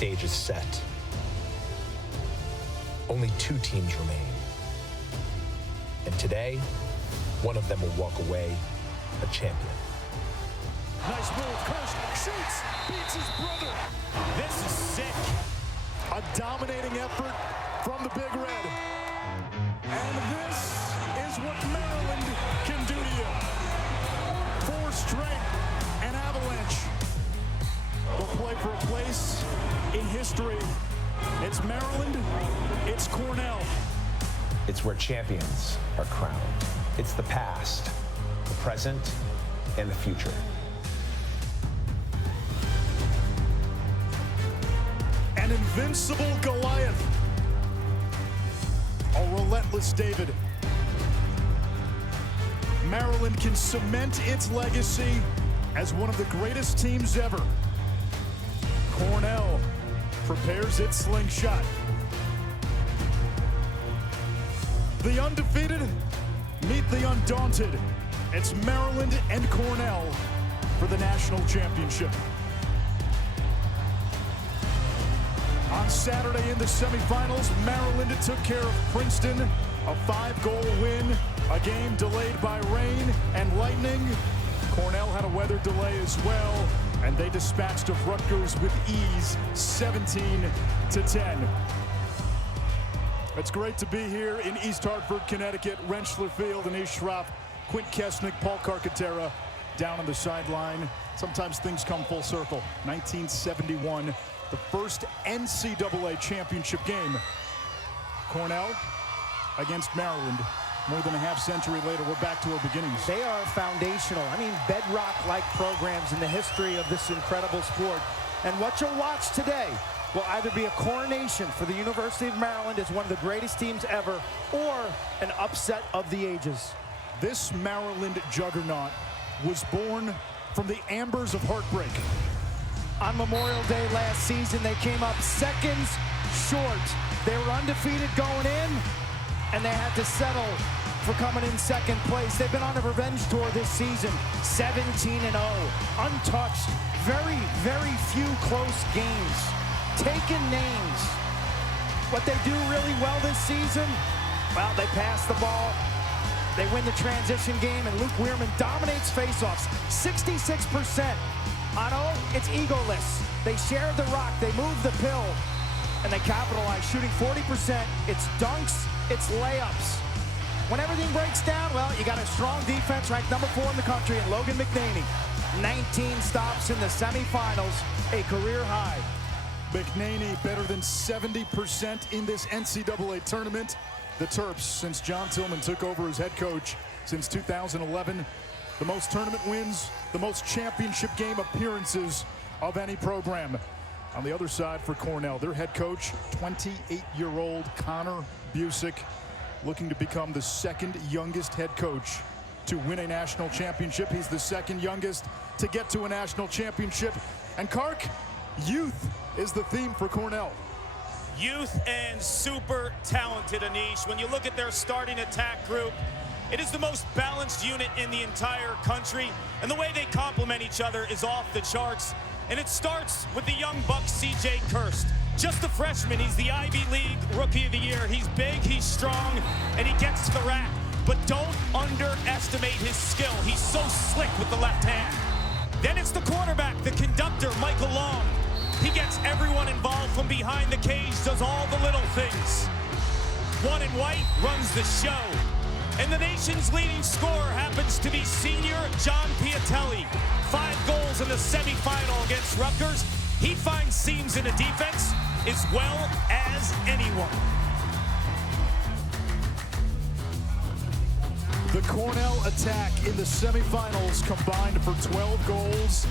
stage is set. Only 2 teams remain. And today, one of them will walk away a champion. Nice move, Kirst shoots, beats his brother. This is sick. A dominating effort from the Big Red. And this is what Maryland can do to you. 4 straight, an avalanche. They'll play for a place in history. It's Maryland, it's Cornell. It's where champions are crowned. It's the past, the present, and the future. An invincible Goliath. A relentless David. Maryland can cement its legacy as one of the greatest teams ever. Cornell prepares its slingshot. The undefeated meet the undaunted. It's Maryland and Cornell for the national championship. On Saturday in the semifinals, Maryland took care of Princeton, a 5-goal win, a game delayed by rain and lightning. Cornell had a weather delay as well, and they dispatched of Rutgers with ease, 17-10. It's great to be here in East Hartford, Connecticut. Rentschler Field, Anish Shroff, Quint Kesnick, Paul Carcaterra down on the sideline. Sometimes things come full circle. 1971, the first NCAA championship game. Cornell against Maryland. More than a half-century later, we're back to our beginnings. They are foundational. I mean, bedrock-like programs in the history of this incredible sport. And what you'll watch today will either be a coronation for the University of Maryland as one of the greatest teams ever, or an upset of the ages. This Maryland juggernaut was born from the ambers of heartbreak. On Memorial Day last season, they came up seconds short. They were undefeated going in, and they had to settle for coming in second place. They've been on a revenge tour this season, 17-0, untouched, very, very few close games, taking names. What they do really well this season, well, they pass the ball, they win the transition game, and Luke Weirman dominates faceoffs, 66%. On O, it's egoless. They share the rock, they move the pill, and they capitalize, shooting 40%. It's dunks, it's layups. When everything breaks down, well, you got a strong defense, ranked number 4 in the country, and Logan McNaney. 19 stops in the semifinals, a career high. McNaney better than 70% in this NCAA tournament. The Terps, since John Tillman took over as head coach since 2011, the most tournament wins, the most championship game appearances of any program. On the other side for Cornell, their head coach, 28-year-old Connor Busick, looking to become the second youngest head coach to win a national championship. He's the second youngest to get to a national championship. And Kark, youth is the theme for Cornell. Youth and super talented, Anish. When you look at their starting attack group, it is the most balanced unit in the entire country, and the way they complement each other is off the charts. And it starts with the young buck, C.J. Kirst. Just a freshman, he's the Ivy League Rookie of the Year. He's big, he's strong, and he gets to the rack. But don't underestimate his skill. He's so slick with the left hand. Then it's the quarterback, the conductor, Michael Long. He gets everyone involved from behind the cage, does all the little things. One in white runs the show. And the nation's leading scorer happens to be senior John Piatelli. 5 goals in the semifinal against Rutgers. He finds seams in the defense as well as anyone. The Cornell attack in the semifinals combined for 12 goals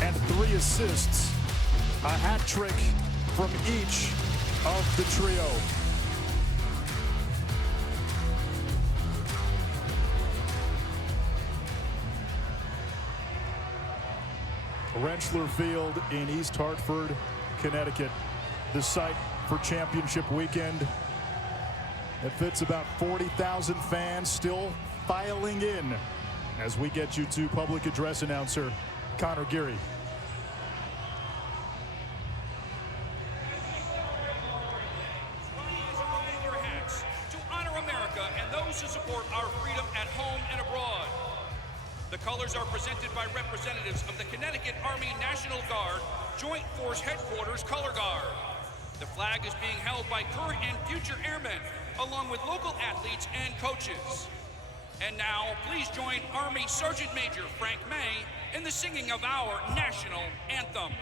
and 3 assists. A hat trick from each of the trio. Rentschler Field in East Hartford, Connecticut, the site for championship weekend. It fits about 40,000 fans still filing in as we get you to public address announcer Connor Geary. The colors are presented by representatives of the Connecticut Army National Guard Joint Force Headquarters Color Guard. The flag is being held by current and future airmen, along with local athletes and coaches. And now, please join Army Sergeant Major Frank May in the singing of our national anthem.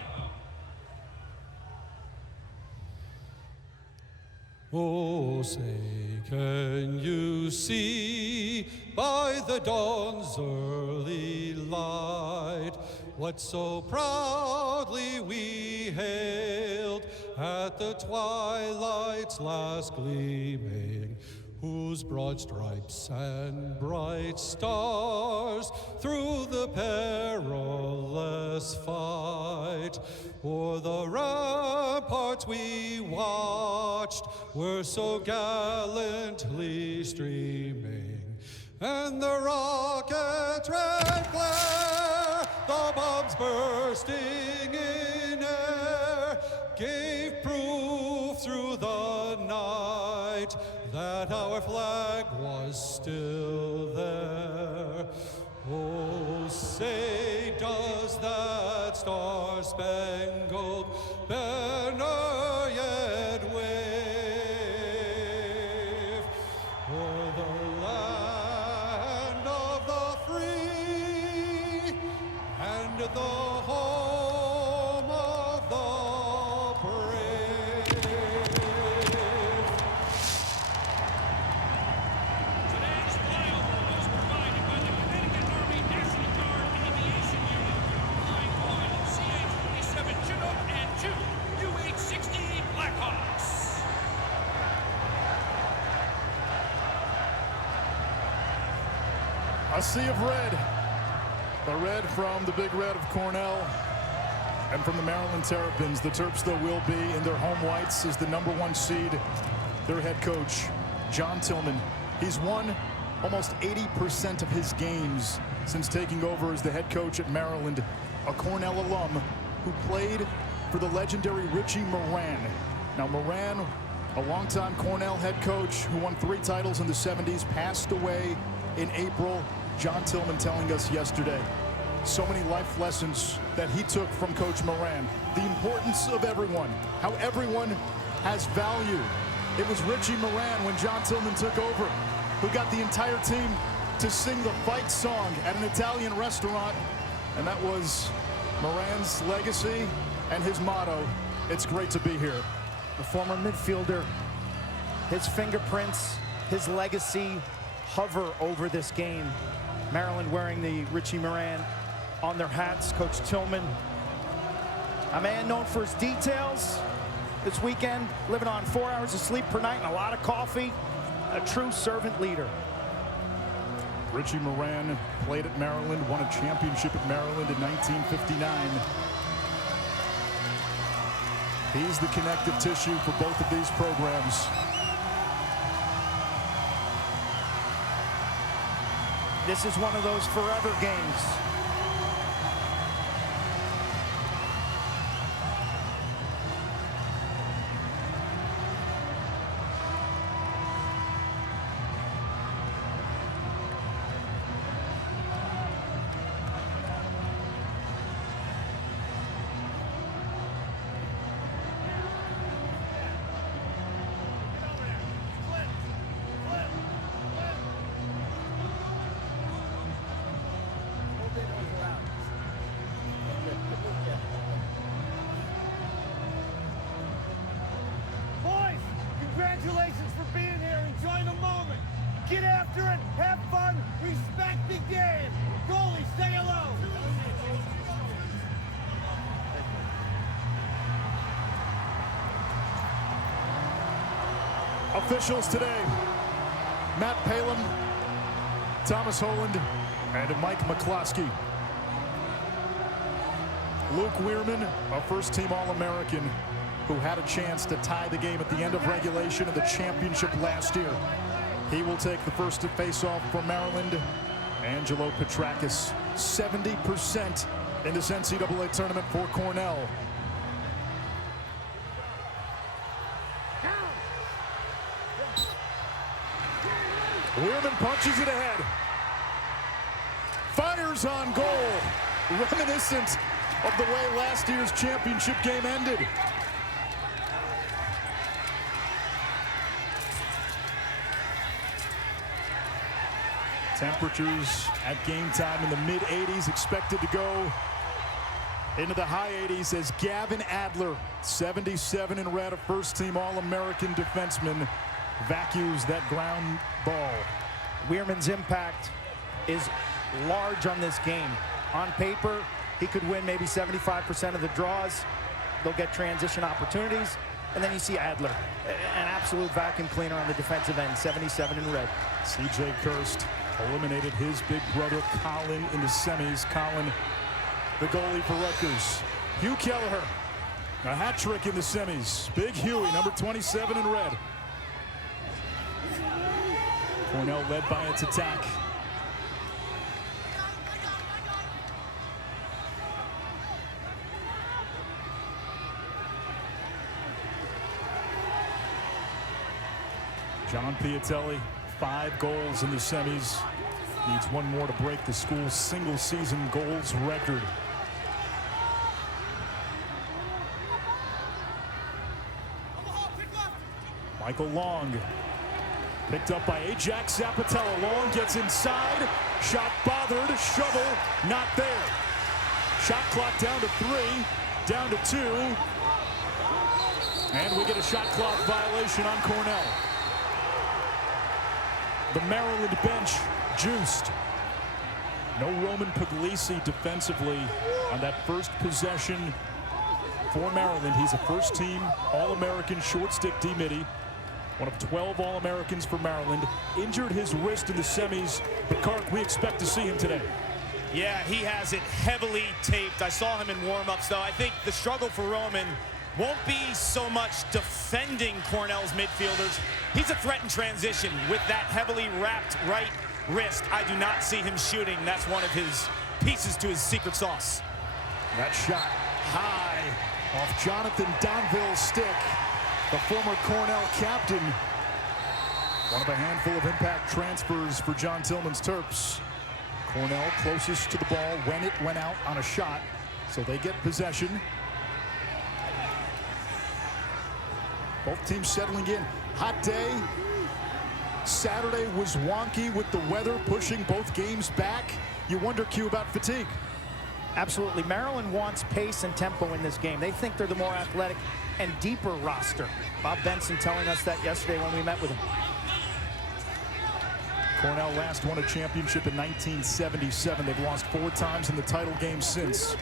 Oh, say, can you see by the dawn's early light what so proudly we hailed at the twilight's last gleaming, whose broad stripes and bright stars through the perilous fight o'er the ramparts we watched were so gallantly streaming, and the rocket's red glare, the bombs bursting in air, gave proof through the night that our flag was still there. Oh, say, does that star-spangled banner yet wave o'er the land of the free and the home of the brave? Today's flyover was provided by the Connecticut Army National Guard Aviation Unit, flying 1 CH-47 Chinook and 2 UH-60 Blackhawks. A sea of red. The red from the Big Red of Cornell and from the Maryland Terrapins. The Terps, though, will be in their home whites as the #1 seed. Their head coach, John Tillman. He's won almost 80% of his games since taking over as the head coach at Maryland, a Cornell alum who played for the legendary Richie Moran. Now, Moran, a longtime Cornell head coach who won 3 titles in the 70s, passed away in April. John Tillman telling us yesterday so many life lessons that he took from Coach Moran. The importance of everyone, how everyone has value. It was Richie Moran, when John Tillman took over, who got the entire team to sing the fight song at an Italian restaurant. And that was Moran's legacy and his motto, "It's great to be here." The former midfielder, his fingerprints, his legacy hover over this game. Maryland wearing the Richie Moran on their hats. Coach Tillman, a man known for his details. This weekend, living on 4 hours of sleep per night and a lot of coffee. A true servant leader. Richie Moran played at Maryland, won a championship at Maryland in 1959. He's the connective tissue for both of these programs. This is one of those forever games. Congratulations for being here. Enjoy the moment. Get after it. Have fun. Respect the game. Goalie, stay alone. Officials today: Matt Palin, Thomas Holand, and Mike McCloskey. Luke Weirman, a first-team All-American who had a chance to tie the game at the end of regulation of the championship last year. He will take the first face-off for Maryland. Angelo Petrakis, 70% in this NCAA tournament for Cornell. Weirman punches it ahead. Fires Warriors on goal. Reminiscent of the way last year's championship game ended. Temperatures at game time in the mid-80s, expected to go into the high 80s as Gavin Adler, 77 in red, a first-team All-American defenseman, vacuums that ground ball. Weirman's impact is large on this game. On paper, he could win maybe 75% of the draws. They'll get transition opportunities. And then you see Adler, an absolute vacuum cleaner on the defensive end, 77 in red. C.J. Kirst eliminated his big brother Colin in the semis. Colin, the goalie for Rutgers. Hugh Kelleher, a hat trick in the semis. Big Huey, number 27 in red. Cornell led by its attack. John Piatelli, 5 goals in the semis. Needs one more to break the school's single-season goals record. Michael Long, picked up by Ajax Zapatella. Long gets inside, shot bothered, shovel, not there. Shot clock down to 3, down to 2. And we get a shot clock violation on Cornell. The Maryland bench juiced. No Roman Puglisi defensively on that first possession for Maryland. He's a first-team All-American short-stick D-Midi. One of 12 All-Americans for Maryland. Injured his wrist in the semis, but Kark, we expect to see him today. Yeah, he has it heavily taped. I saw him in warm-ups, though. I think the struggle for Roman won't be so much defending Cornell's midfielders. He's a threat in transition with that heavily wrapped right wrist. I do not see him shooting. That's one of his pieces to his secret sauce. That shot high off Jonathan Donville's stick. The former Cornell captain. One of a handful of impact transfers for John Tillman's Terps. Cornell closest to the ball when it went out on a shot, so they get possession. Both teams settling in. Hot day. Saturday was wonky with the weather pushing both games back. You wonder, Q, about fatigue. Absolutely. Maryland wants pace and tempo in this game. They think they're the more athletic and deeper roster. Bob Benson telling us that yesterday when we met with him. Cornell last won a championship in 1977. They've lost 4 times in the title game since.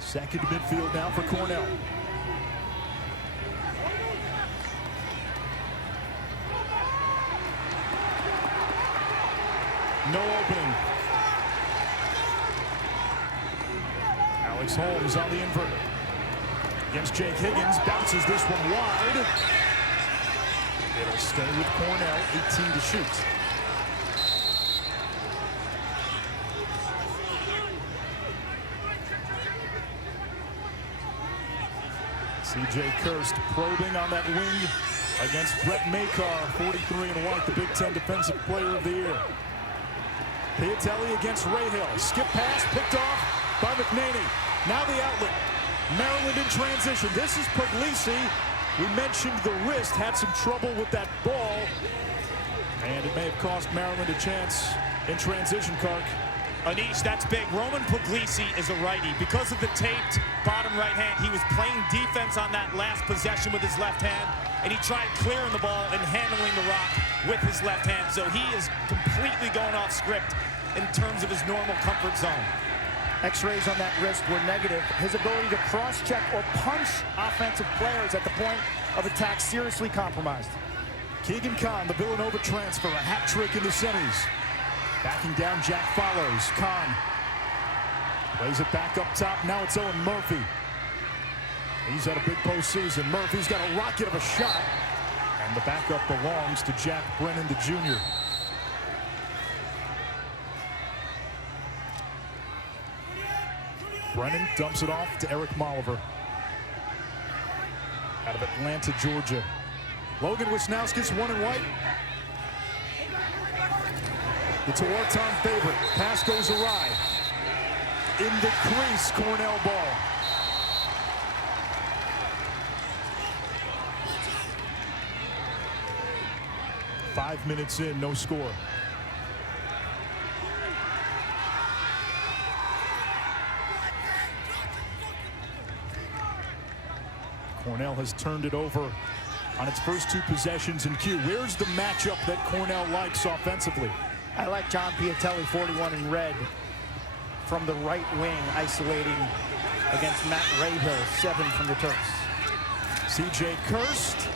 Second midfield now for Cornell. No opening. Alex Holmes on the invert. Against Jake Higgins, bounces this one wide. It'll stay with Cornell, 18 to shoot. C.J. Kirst probing on that wing against Brett Makar, 43 in white, the Big Ten Defensive Player of the Year. Piatelli against Rahal. Skip pass picked off by McNaney. Now the outlet. Maryland in transition. This is Puglisi. We mentioned the wrist. Had some trouble with that ball. And it may have cost Maryland a chance in transition, Kark. Anish, that's big. Roman Puglisi is a righty. Because of the taped bottom right hand, he was playing defense on that last possession with his left hand, and he tried clearing the ball and handling the rock with his left hand. So he is completely going off script in terms of his normal comfort zone. X-rays on that wrist were negative. His ability to cross-check or punch offensive players at the point of attack seriously compromised. Keegan Kahn, the Villanova transfer, a hat trick in the semis. Backing down, Jack follows. Kahn plays it back up top. Now it's Owen Murphy. He's had a big postseason. Murphy's got a rocket of a shot. And the backup belongs to Jack Brennan, the junior. Brennan dumps it off to Eric Molliver. Out of Atlanta, Georgia. Logan Wisnowski's 1 and white. It's a wartime favorite. Pass goes awry. In the crease, Cornell ball. Five minutes in, no score. Cornell has turned it over on its first two possessions in Q. Where's the matchup that Cornell likes offensively? I like John Piatelli, 41 in red, from the right wing, isolating against Matt Rahill, 7 from the Terps. C.J. Kirst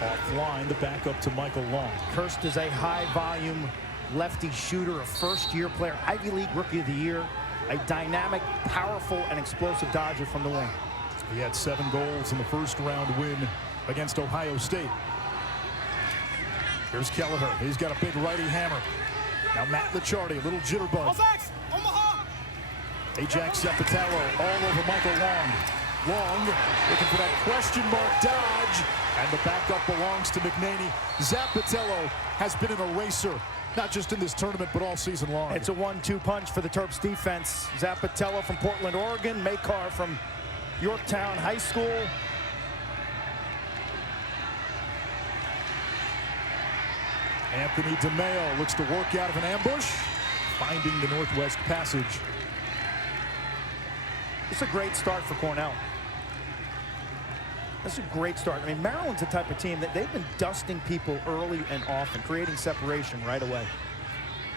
offline, the backup to Michael Long. Kirst is a high-volume lefty shooter, a first-year player, Ivy League Rookie of the Year, a dynamic, powerful, and explosive dodger from the wing. He had 7 goals in the first-round win against Ohio State. Here's Kelleher. He's got a big righty hammer. Now Matt Licciardi, a little jitterbug. Ajax Zapatello all over Michael Long. Long looking for that question mark dodge, and the backup belongs to McNaney. Zapatello has been an eraser, not just in this tournament, but all season long. It's a 1-2 punch for the Terps defense. Zapatello from Portland, Oregon. Makar from Yorktown High School. Anthony DeMeo looks to work out of an ambush, finding the Northwest Passage. It's a great start for Cornell. That's a great start. I mean, Maryland's the type of team that they've been dusting people early and often, creating separation right away.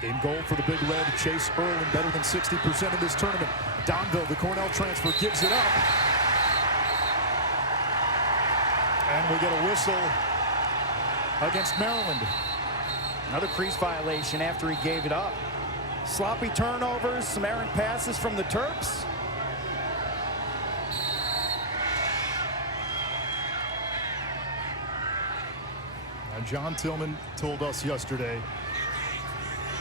In goal for the Big Red, Chase Erlin, better than 60% in this tournament. Donville, the Cornell transfer, gives it up. And we get a whistle against Maryland. Another crease violation after he gave it up. Sloppy turnovers, some errant passes from the Terps. And John Tillman told us yesterday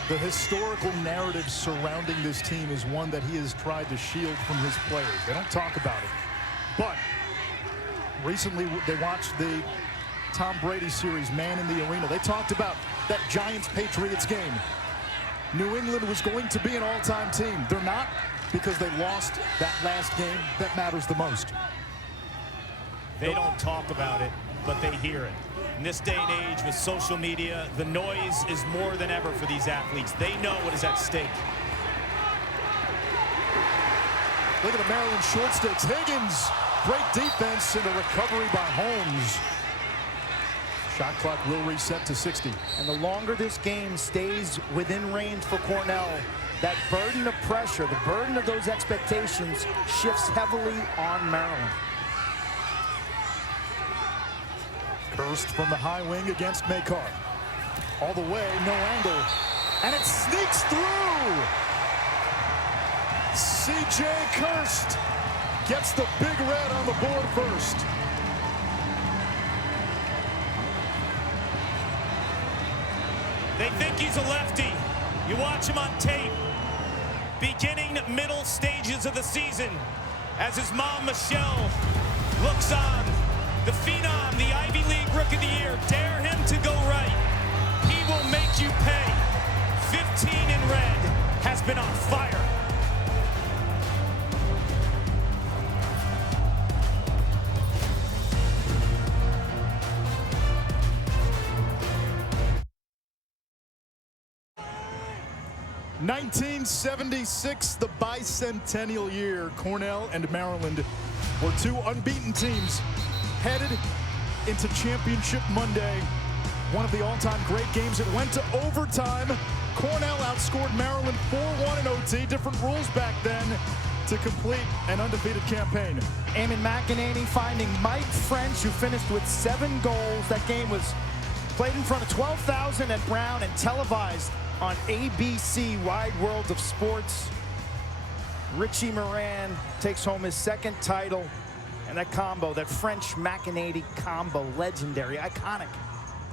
the historical narrative surrounding this team is one that he has tried to shield from his players. They don't talk about it. But recently they watched the Tom Brady series, Man in the Arena. They talked about that Giants-Patriots game. New England was going to be an all-time team. They're not, because they lost that last game that matters the most. They don't talk about it, but they hear it. In this day and age with social media, the noise is more than ever for these athletes. They know what is at stake. Look at the Maryland short sticks. Higgins, great defense and a recovery by Holmes. Shot clock will reset to 60. And the longer this game stays within range for Cornell, that burden of pressure, the burden of those expectations shifts heavily on Maryland. Kirst from the high wing against Makar. All the way, no angle. And it sneaks through! C.J. Kirst gets the Big Red on the board first. They think he's a lefty. You watch him on tape. Beginning middle stages of the season as his mom, Michelle, looks on. The phenom, the Ivy League Rookie of the Year, dare him to go right. He will make you pay. 15 in red, has been on fire. (1976), the bicentennial year. Cornell and Maryland were two unbeaten teams headed into Championship Monday. One of the all-time great games. It went to overtime. Cornell outscored Maryland 4-1 in OT. Different rules back then to complete an undefeated campaign. Eamon McEnany finding Mike French, who finished with 7 goals. That game was played in front of 12,000 at Brown and televised on ABC Wide World of Sports. Richie Moran takes home his 2nd title. And that combo, that French McEnany combo, legendary, iconic.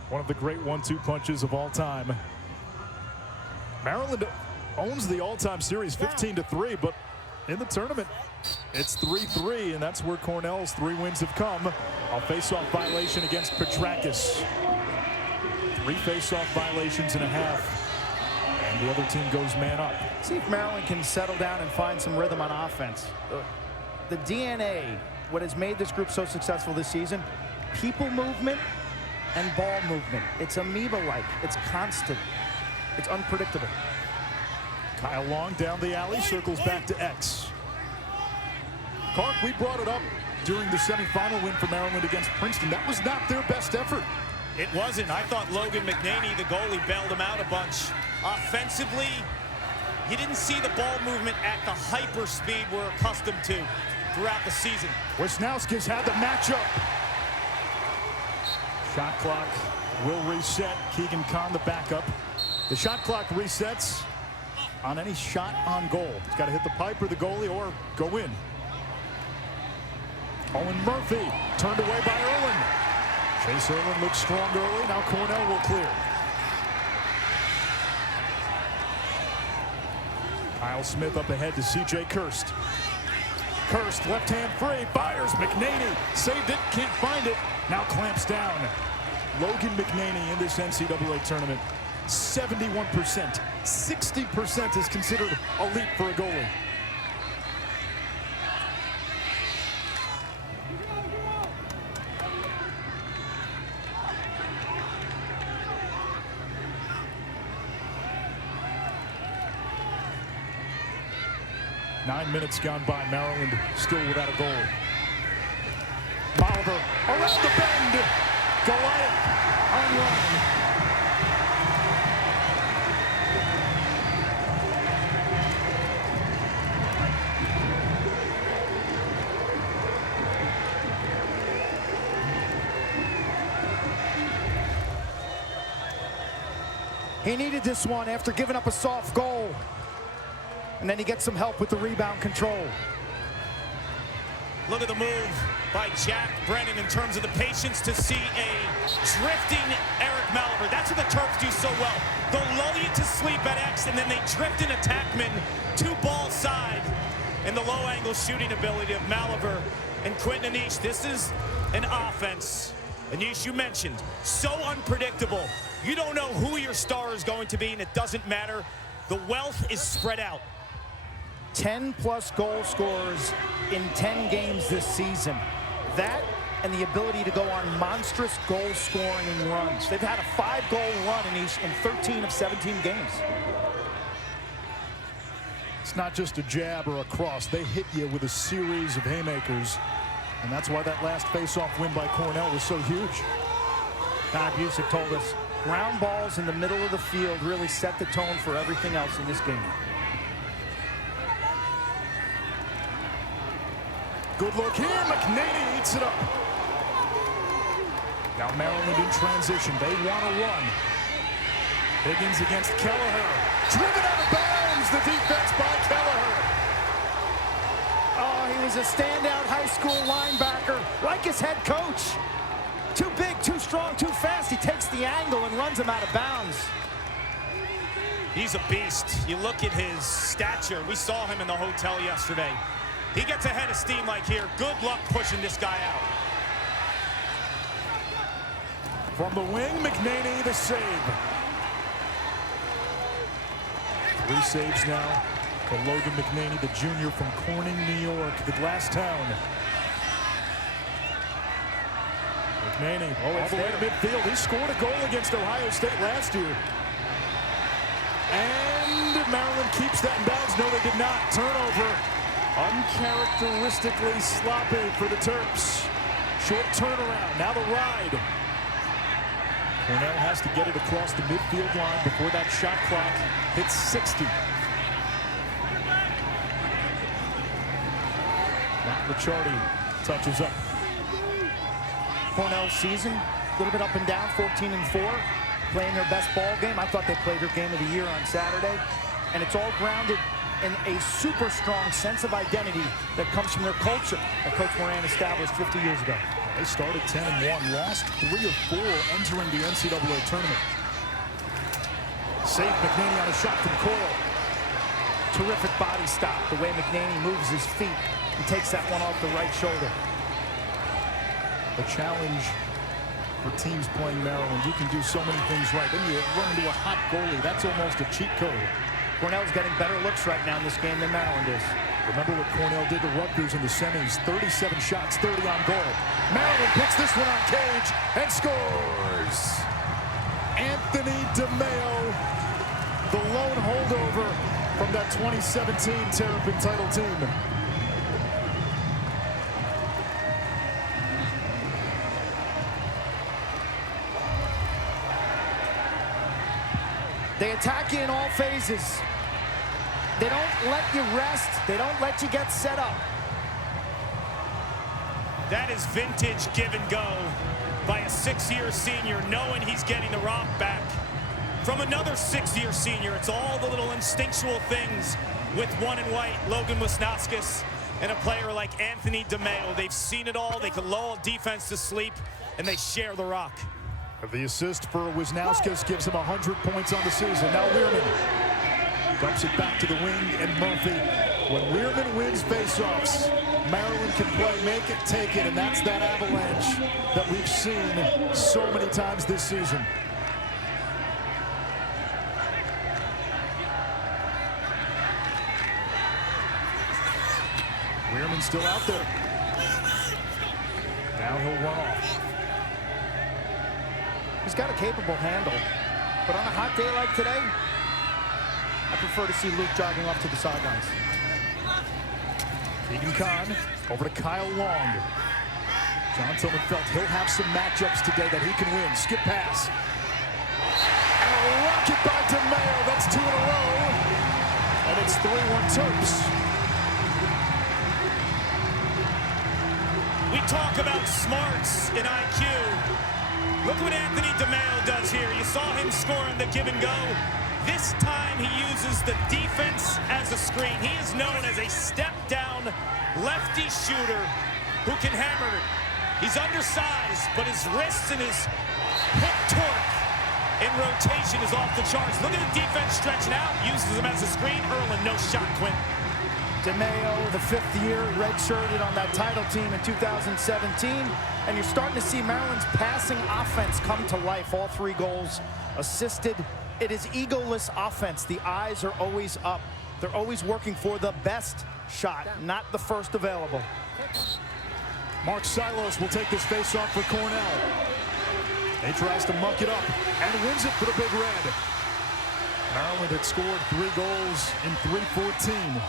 One of the great 1-2 punches of all time. Maryland owns the all-time series 15-3, but in the tournament, it's 3-3, and that's where Cornell's 3 wins have come. A face-off violation against Petrakis. 3 face-off violations and a half. And the other team goes man up. See if Maryland can settle down and find some rhythm on offense. The DNA, what has made this group so successful this season, people movement and ball movement. It's amoeba-like. It's constant. It's unpredictable. Kyle Long down the alley, circles back to X. Clark, we brought it up during the semifinal win for Maryland against Princeton. That was not their best effort. It wasn't. I thought Logan McNaney, the goalie, bailed him out a bunch. Offensively, you didn't see the ball movement at the hyper speed we're accustomed to throughout the season. Wisnowski's had the matchup. Shot clock will reset. Keegan Kahn, the backup. The shot clock resets on any shot on goal. It's got to hit the pipe or the goalie or go in. Owen Murphy turned away by Irwin. Chase Irwin looks strong early. Now Cornell will clear. Kyle Smith up ahead to C.J. Kirst. Kirst, left hand free, fires. McNaney saved it, can't find it. Now clamps down. Logan McNaney in this NCAA tournament. 71%. 60% is considered elite for a goalie. Nine minutes gone by. Maryland still without a goal. Oliver around the bend. Goliath on line. He needed this one after giving up a soft goal. And then he gets some help with the rebound control. Look at the move by Jack Brennan in terms of the patience to see a drifting Eric Malaver. That's what the Terps do so well. They'll lull you to sleep at X, and then they drift an attackman to ball side. And the low angle shooting ability of Malaver and Quentin Anish. This is an offense, Anish, you mentioned, so unpredictable. You don't know who your star is going to be, and it doesn't matter. The wealth is spread out. 10+ goal scorers in 10 games this season. That and the ability to go on monstrous goal scoring runs. They've had a 5-goal run in 13 of 17 games. It's not just a jab or a cross. They hit you with a series of haymakers. And that's why that last face-off win by Cornell was so huge. Todd Busick told us ground balls in the middle of the field really set the tone for everything else in this game. Good look here. McNaney eats it up. Now Maryland in transition. They want to run. Higgins against Kelleher. Driven out of bounds. The defense by Kelleher. Oh, he was a standout high school linebacker, like his head coach. Too big, too strong, too fast. He takes the angle and runs him out of bounds. He's a beast. You look at his stature. We saw him in the hotel yesterday. He gets a head of steam like here. Good luck pushing this guy out. From the wing, McNaney the save. 3 saves now for Logan McNaney, the junior from Corning, New York, the Glass Town. McNaney all the way to midfield. He scored a goal against Ohio State last year. And Maryland keeps that in bounds. No, they did not. Turnover. Uncharacteristically sloppy for the Terps. Short turnaround. Now the ride. Cornell has to get it across the midfield line before that shot clock hits 60. Matt Licciardi touches up. Cornell's season, a little bit up and down, 14-4, playing their best ball game. I thought they played their game of the year on Saturday, and it's all grounded in a super strong sense of identity that comes from their culture that Coach Moran established 50 years ago. They started 10-1, lost 3 of 4 entering the NCAA tournament. Saved McNaney on a shot from Coyle. Terrific body stop, the way McNaney moves his feet and takes that one off the right shoulder. The challenge for teams playing Maryland. You can do so many things right. Then you run into a hot goalie. That's almost a cheat code. Cornell's getting better looks right now in this game than Maryland is. Remember what Cornell did to Rutgers in the semis. 37 shots, 30 on goal. Maryland puts this one on cage and scores. Anthony DeMeo, the lone holdover from that 2017 Terrapin title team. They attack you in all phases. They don't let you rest. They don't let you get set up. That is vintage give and go by a six-year senior, knowing he's getting the rock back from another six-year senior. It's all the little instinctual things with one in white, Logan Wisnauskas, and a player like Anthony DeMeo. They've seen it all. They can lull defense to sleep, and they share the rock. The assist for Wisnauskas gives him 100 points on the season. Now Learman dumps it back to the wing, and Murphy. When Learman wins faceoffs, Maryland can play make it, take it, and that's that avalanche that we've seen so many times this season. Learman still out there. Now he'll run off. He's got a capable handle, but on a hot day like today, I prefer to see Luke jogging off to the sidelines. Keegan Kahn over to Kyle Long. John Tillman felt he'll have some matchups today that he can win. Skip pass. And a rocket by DeMeo. That's 2 in a row. And it's 3-1 Terps. We talk about smarts and IQ. Look what Anthony DeMeo does here. You saw him scoring the give and go. This time he uses the defense as a screen. He is known as a step-down lefty shooter who can hammer it. He's undersized, but his wrists and his hip torque in rotation is off the charts. Look at the defense stretching out. Uses him as a screen. Erlin, no shot, Quinn. DeMeo, the fifth year, redshirted on that title team in 2017. And you're starting to see Maryland's passing offense come to life. All 3 goals assisted. It is egoless offense. The eyes are always up. They're always working for the best shot, not the first available. Mark Silos will take this faceoff for Cornell. He tries to muck it up and wins it for the Big Red. Maryland had scored 3 goals in 3:14.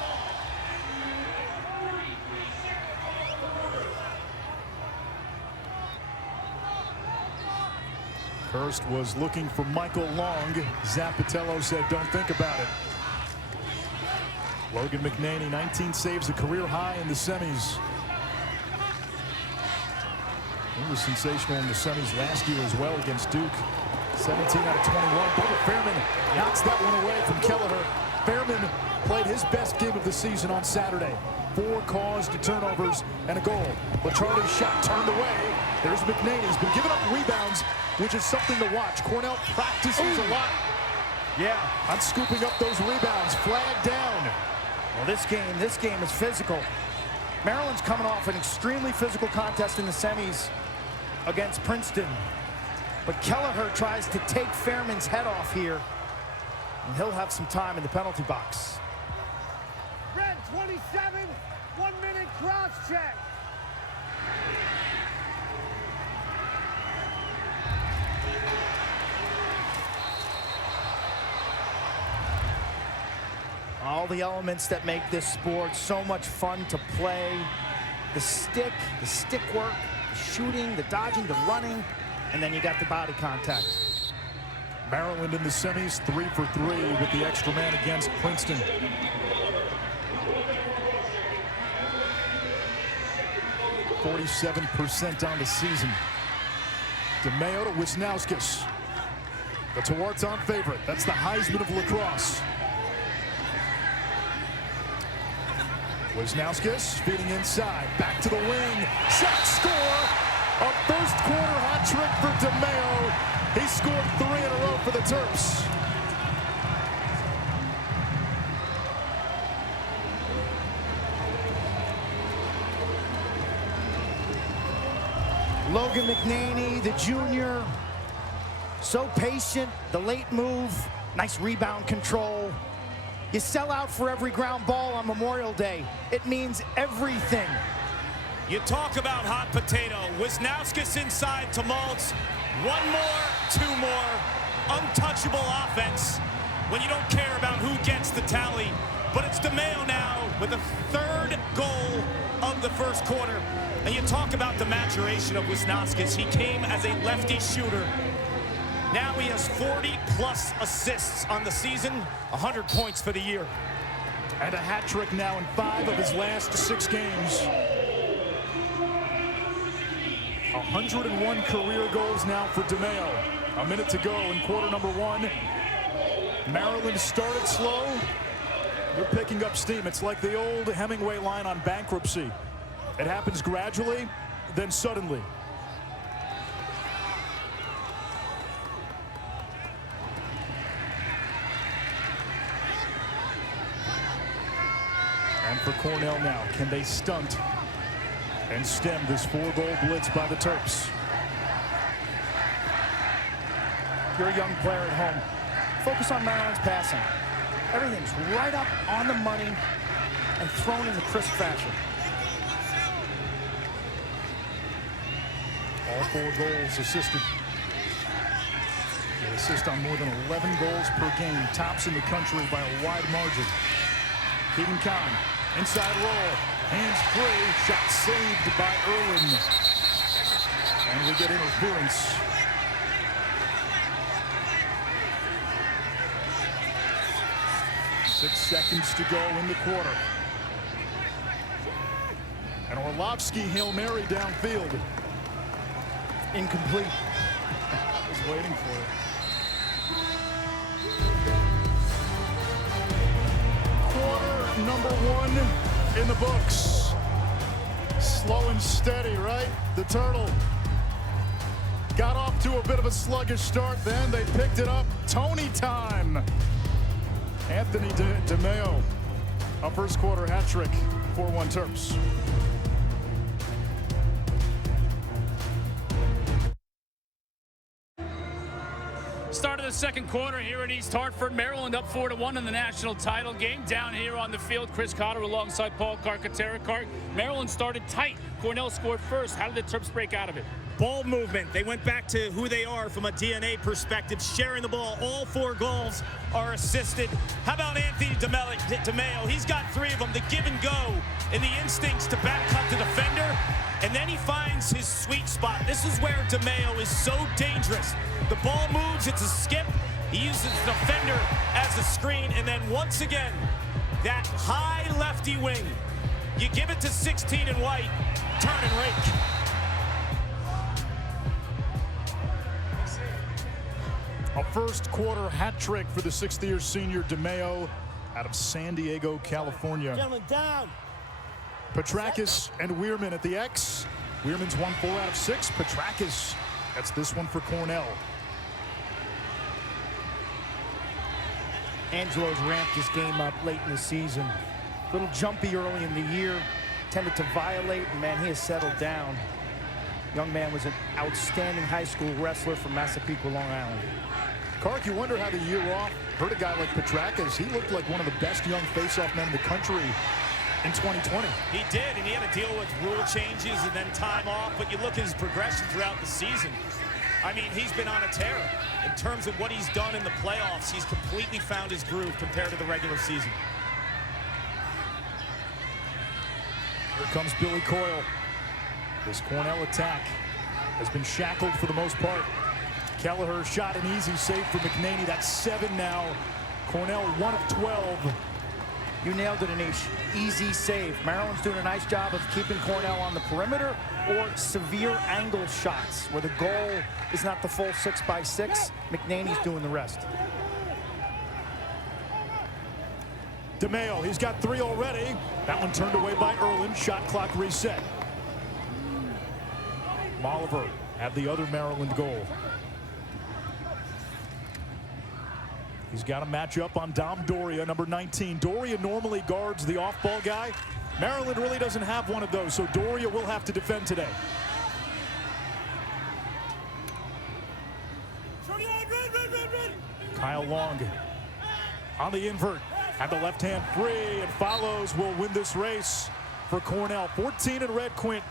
Hurst was looking for Michael Long. Zappitello said, don't think about it. Logan McNaney, 19 saves, a career high in the semis. He was sensational in the semis last year as well against Duke. 17 out of 21. Bubba Fairman knocks that one away from Kelleher. Fairman played his best game of the season on Saturday. 4 caused turnovers and a goal. Lichardi's shot turned away. There's McNaney. He's been giving up rebounds, which is something to watch. Cornell practices a lot. Yeah, on scooping up those rebounds. Flag down. Well, this game is physical. Maryland's coming off an extremely physical contest in the semis against Princeton. But Kelleher tries to take Fairman's head off here, and he'll have some time in the penalty box. Red 27, 1 minute cross check. All the elements that make this sport so much fun to play. The stick work, the shooting, the dodging, the running, and then you got the body contact. Maryland in the semis, 3 for 3 with the extra man against Princeton. .47% on the season. DeMeo to Wisnauskas. The Tewaaraton favorite. That's the Heisman of lacrosse. Wisnauskas feeding inside. Back to the wing. Shot, score! A first quarter hat trick for DeMeo. He scored 3 in a row for the Terps. Logan McNaney, the junior, so patient, the late move, nice rebound control. You sell out for every ground ball on Memorial Day. It means everything. You talk about hot potato. Wisnauskas inside to Maltz. One more, two more. Untouchable offense when you don't care about who gets the tally. But it's DeMeo now with the third goal of the first quarter. And you talk about the maturation of Wisnauskas. He came as a lefty shooter. Now he has 40-plus assists on the season, 100 points for the year. And a hat trick now in 5 of his last 6 games. 101 career goals now for DeMeo. A minute to go in quarter number 1. Maryland started slow. They're picking up steam. It's like the old Hemingway line on bankruptcy. It happens gradually, then suddenly. And for Cornell now, can they stunt and stem this 4-goal blitz by the Terps? If you're a young player at home, focus on Maryland's passing. Everything's right up on the money and thrown in the crisp fashion. All 4 goals assisted. They assist on more than 11 goals per game. Tops in the country by a wide margin. Keegan Kahn, inside roll. Hands free. Shot saved by Irwin. And we get interference. Six seconds to go in the quarter. And Orlovsky Hail Mary downfield. Incomplete. I was waiting for it. Quarter number 1 in the books. Slow and steady, right? The Turtle got off to a bit of a sluggish start, then they picked it up. Tony time. Anthony DeMeo, a first quarter hat trick, 4-1 Terps. Start of the second quarter here at East Hartford. Maryland up 4-1 in the national title game. Down here on the field, Chris Cotter alongside Paul Carcaterra. Maryland started tight. Cornell scored first. How did the Terps break out of it? Ball movement. They went back to who they are from a DNA perspective, sharing the ball. All 4 goals are assisted. How about Anthony DeMeo? He's got 3 of them. The give and go and the instincts to back cut the defender. And then he finds his sweet spot. This is where DeMeo is so dangerous. The ball moves, it's a skip. He uses the defender as a screen. And then once again, that high lefty wing. You give it to 16 and White, turn and rake. A first quarter hat trick for the 6th-year senior DeMeo out of San Diego, California. Gentlemen, down. Petrakis and Weirman at the X. Weirman's won 4 out of 6. Petrakis, that's this one for Cornell. Angelo's ramped his game up late in the season. A little jumpy early in the year. Tended to violate, and man, he has settled down. Young man was an outstanding high school wrestler from Massapequa, Long Island. Kark, you wonder how the year off hurt a guy like Petrakis. He looked like one of the best young face-off men in the country in 2020. He did, and he had to deal with rule changes and then time off. But you look at his progression throughout the season. I mean, he's been on a tear. In terms of what he's done in the playoffs, he's completely found his groove compared to the regular season. Here comes Billy Coyle. This Cornell attack has been shackled for the most part. Kelleher shot an easy save for McNaney. That's 7 now. Cornell 1 of 12. You nailed it, Anish. Easy save. Maryland's doing a nice job of keeping Cornell on the perimeter or severe angle shots where the goal is not the full 6x6. McNaney's doing the rest. DeMeo, he's got 3 already. That one turned away by Erlin. Shot clock reset. Molliver had the other Maryland goal. He's got a matchup on Dom Doria, number 19. Doria normally guards the off-ball guy. Maryland really doesn't have one of those, so Doria will have to defend today. Kyle Long on the invert. Had the left hand free and follows, will win this race for Cornell. 14 in red. Quint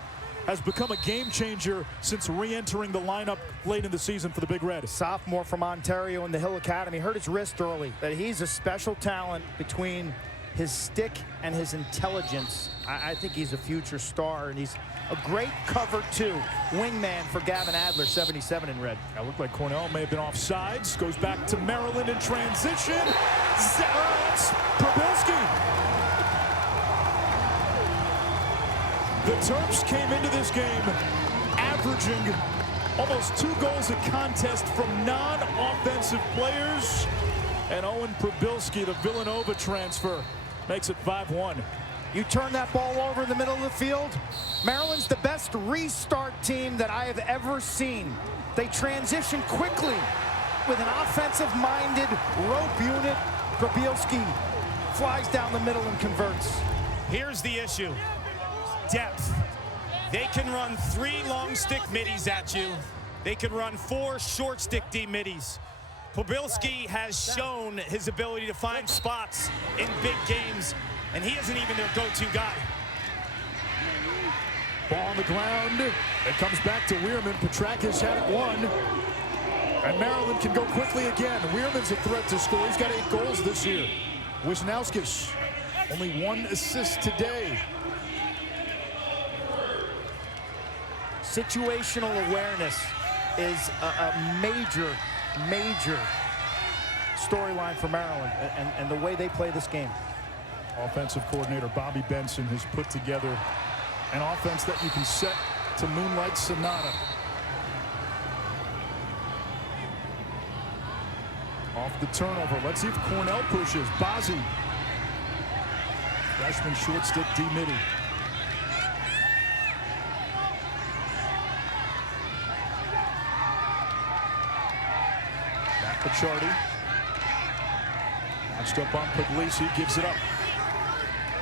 has become a game changer since re-entering the lineup late in the season for the Big Red. Sophomore from Ontario in the Hill Academy. Hurt his wrist early. That he's a special talent between his stick and his intelligence. I think he's a future star, and he's a great cover two wingman for Gavin Adler, 77 in red. That looked like Cornell may have been off sides. Goes back to Maryland in transition. That's Probilski. The Terps came into this game averaging almost 2 goals a contest from non-offensive players. And Owen Probilski, the Villanova transfer, makes it 5-1. You turn that ball over in the middle of the field. Maryland's the best restart team that I have ever seen. They transition quickly with an offensive-minded rope unit. Probilski flies down the middle and converts. Here's the issue. Depth. They can run 3 long stick middies at you. They can run 4 short stick D middies. Probilski has shown his ability to find spots in big games, and he isn't even their go-to guy. Ball on the ground. It comes back to Weirman. Petrakis had it won. And Maryland can go quickly again. Weirman's a threat to score. He's got 8 goals this year. Wisnauskas, only 1 assist today. Situational awareness is a major storyline for Maryland, and the way they play this game. Offensive coordinator Bobby Benson has put together an offense that you can set to Moonlight Sonata. Off the turnover. Let's see if Cornell pushes. Bazzi. Freshman short stick D midi. Pachardi. Matched up on Puglisi, gives it up.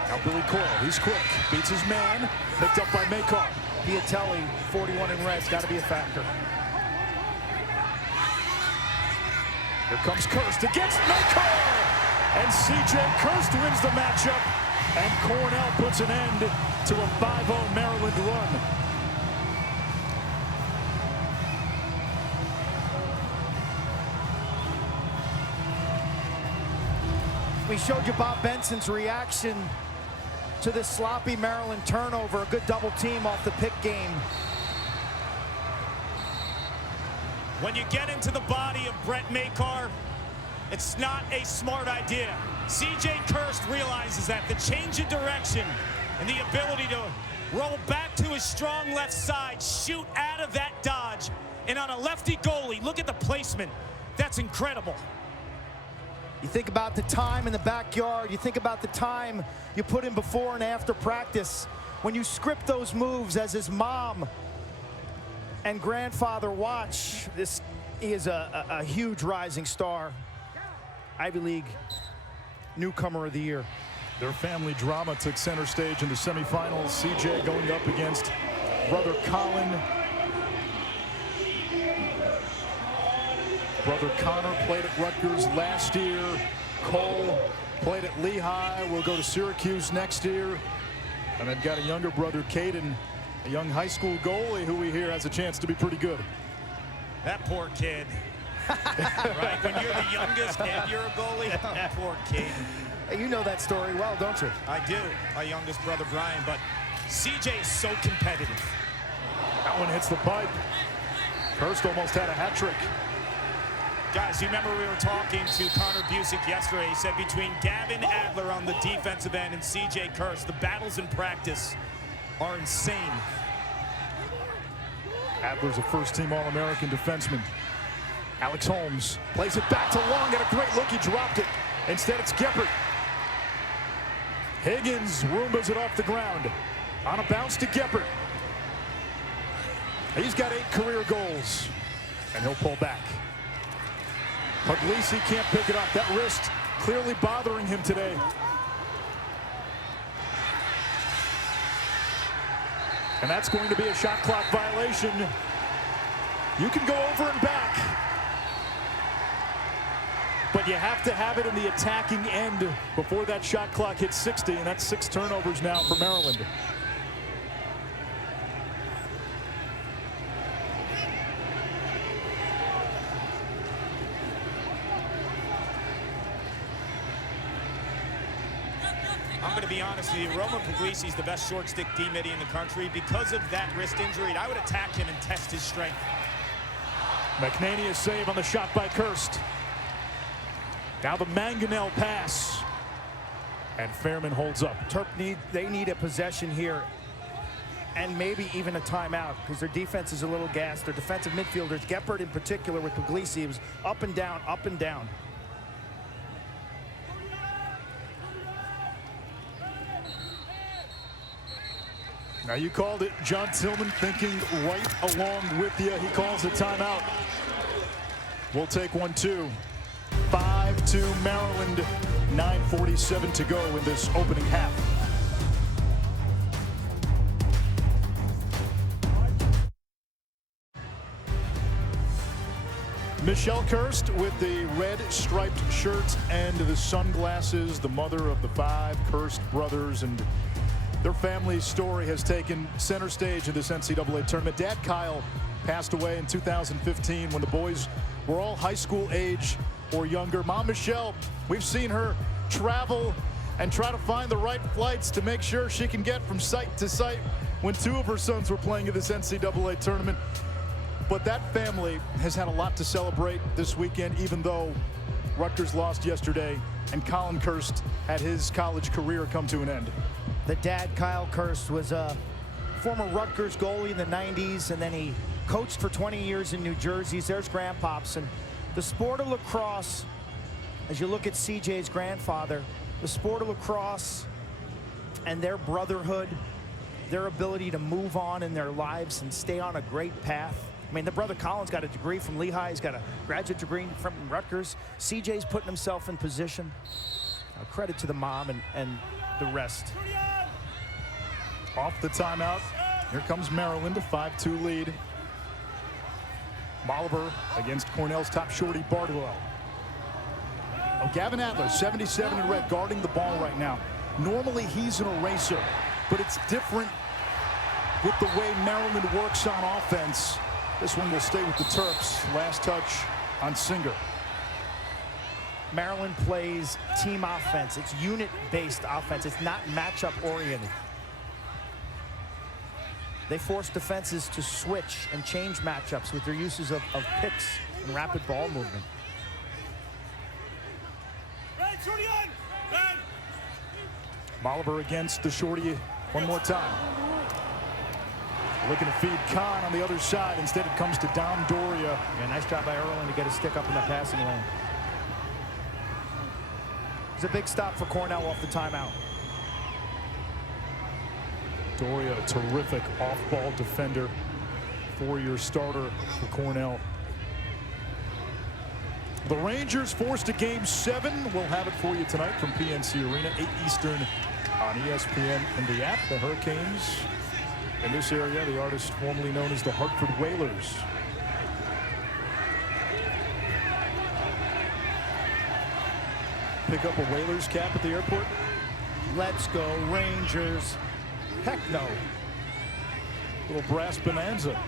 Now Billy Coyle, he's quick, beats his man, picked up by Makar. Piatelli, 41 in red's got to be a factor. Here comes Kirst against Makar! And C.J. Kirst wins the matchup, and Cornell puts an end to a 5-0 Maryland run. We showed you Bob Benson's reaction to this sloppy Maryland turnover. A good double team off the pick game. When you get into the body of Brett Makar, it's not a smart idea. C.J. Kirst realizes that the change in direction and the ability to roll back to his strong left side, shoot out of that dodge, and on a lefty goalie, look at the placement. That's incredible. You think about the time in the backyard. You think about the time you put in before and after practice. When you script those moves as his mom and grandfather watch, he is a huge rising star. Ivy League newcomer of the year. Their family drama took center stage in the semifinals. CJ going up against brother Colin. Brother Connor played at Rutgers last year. Cole played at Lehigh. Will go to Syracuse next year. And then got a younger brother, Caden, a young high school goalie who we hear has a chance to be pretty good. That poor kid. Right? When you're the youngest and you're a goalie, that poor kid. Hey, you know that story well, don't you? I do. My youngest brother, Brian. But CJ is so competitive. That one hits the pipe. Kirst almost had a hat trick. Guys, you remember we were talking to Connor Busick yesterday. He said between Gavin Adler on the defensive end and C.J. Kirst, the battles in practice are insane. Adler's a first-team All-American defenseman. Alex Holmes plays it back to Long. Got a great look. He dropped it. Instead, it's Geppert. Higgins Roombas it off the ground. On a bounce to Geppert. He's got 8 career goals. And he'll pull back. Puglisi can't pick it up. That wrist clearly bothering him today. And that's going to be a shot clock violation. You can go over and back. but you have to have it in the attacking end before that shot clock hits 60, and that's 6 turnovers now for Maryland. I'm going to be honest with you, Roman Puglisi's the best short stick D-midi in the country. Because of that wrist injury, I would attack him and test his strength. McNaney is save on the shot by Kirst. Now the Mangonel pass. And Fairman holds up. They need a possession here. And maybe even a timeout, because their defense is a little gassed. Their defensive midfielders, Geppert in particular with Puglisi, it was up and down, up and down. Now you called it. John Tillman thinking right along with you. He calls a timeout. We'll take 1-2. 5-2 Maryland. 9:47 to go in this opening half. Michelle Kirst with the red striped shirt and the sunglasses, the mother of the 5 Kirst brothers, and their family's story has taken center stage in this NCAA tournament. Dad Kyle passed away in 2015 when the boys were all high school age or younger. Mom Michelle, we've seen her travel and try to find the right flights to make sure she can get from site to site when 2 of her sons were playing in this NCAA tournament. But that family has had a lot to celebrate this weekend, even though Rutgers lost yesterday and Colin Kirst had his college career come to an end. The dad, Kyle Kirst, was a former Rutgers goalie in the 90s, and then he coached for 20 years in New Jersey. There's grandpops. And the sport of lacrosse, as you look at CJ's grandfather, the sport of lacrosse and their brotherhood, their ability to move on in their lives and stay on a great path. I mean, the brother Colin's got a degree from Lehigh. He's got a graduate degree from Rutgers. CJ's putting himself in position. Credit to the mom and the rest. Off the timeout. Here comes Maryland, a 5-2 lead. Oliver against Cornell's top shorty, Bardwell. Oh, Gavin Adler, 77 in red, guarding the ball right now. Normally he's an eraser, but it's different with the way Maryland works on offense. This one will stay with the Terps. Last touch on Singer. Maryland plays team offense. It's unit-based offense. It's not matchup-oriented. They force defenses to switch and change matchups with their uses of picks and rapid ball movement. Oliver against the shorty one more time. Looking to feed Kahn on the other side. Instead, it comes to Dom Doria. Yeah, nice job by Erlin to get a stick up in that passing lane. It's a big stop for Cornell off the timeout. Doria, a terrific off-ball defender. 4-year starter for Cornell. The Rangers forced to Game 7. We'll have it for you tonight from PNC Arena, 8 Eastern on ESPN and the app. The Hurricanes in this area, the artist formerly known as the Hartford Whalers. Pick up a Whalers cap at the airport. Let's go Rangers. Heck no. Little brass bonanza.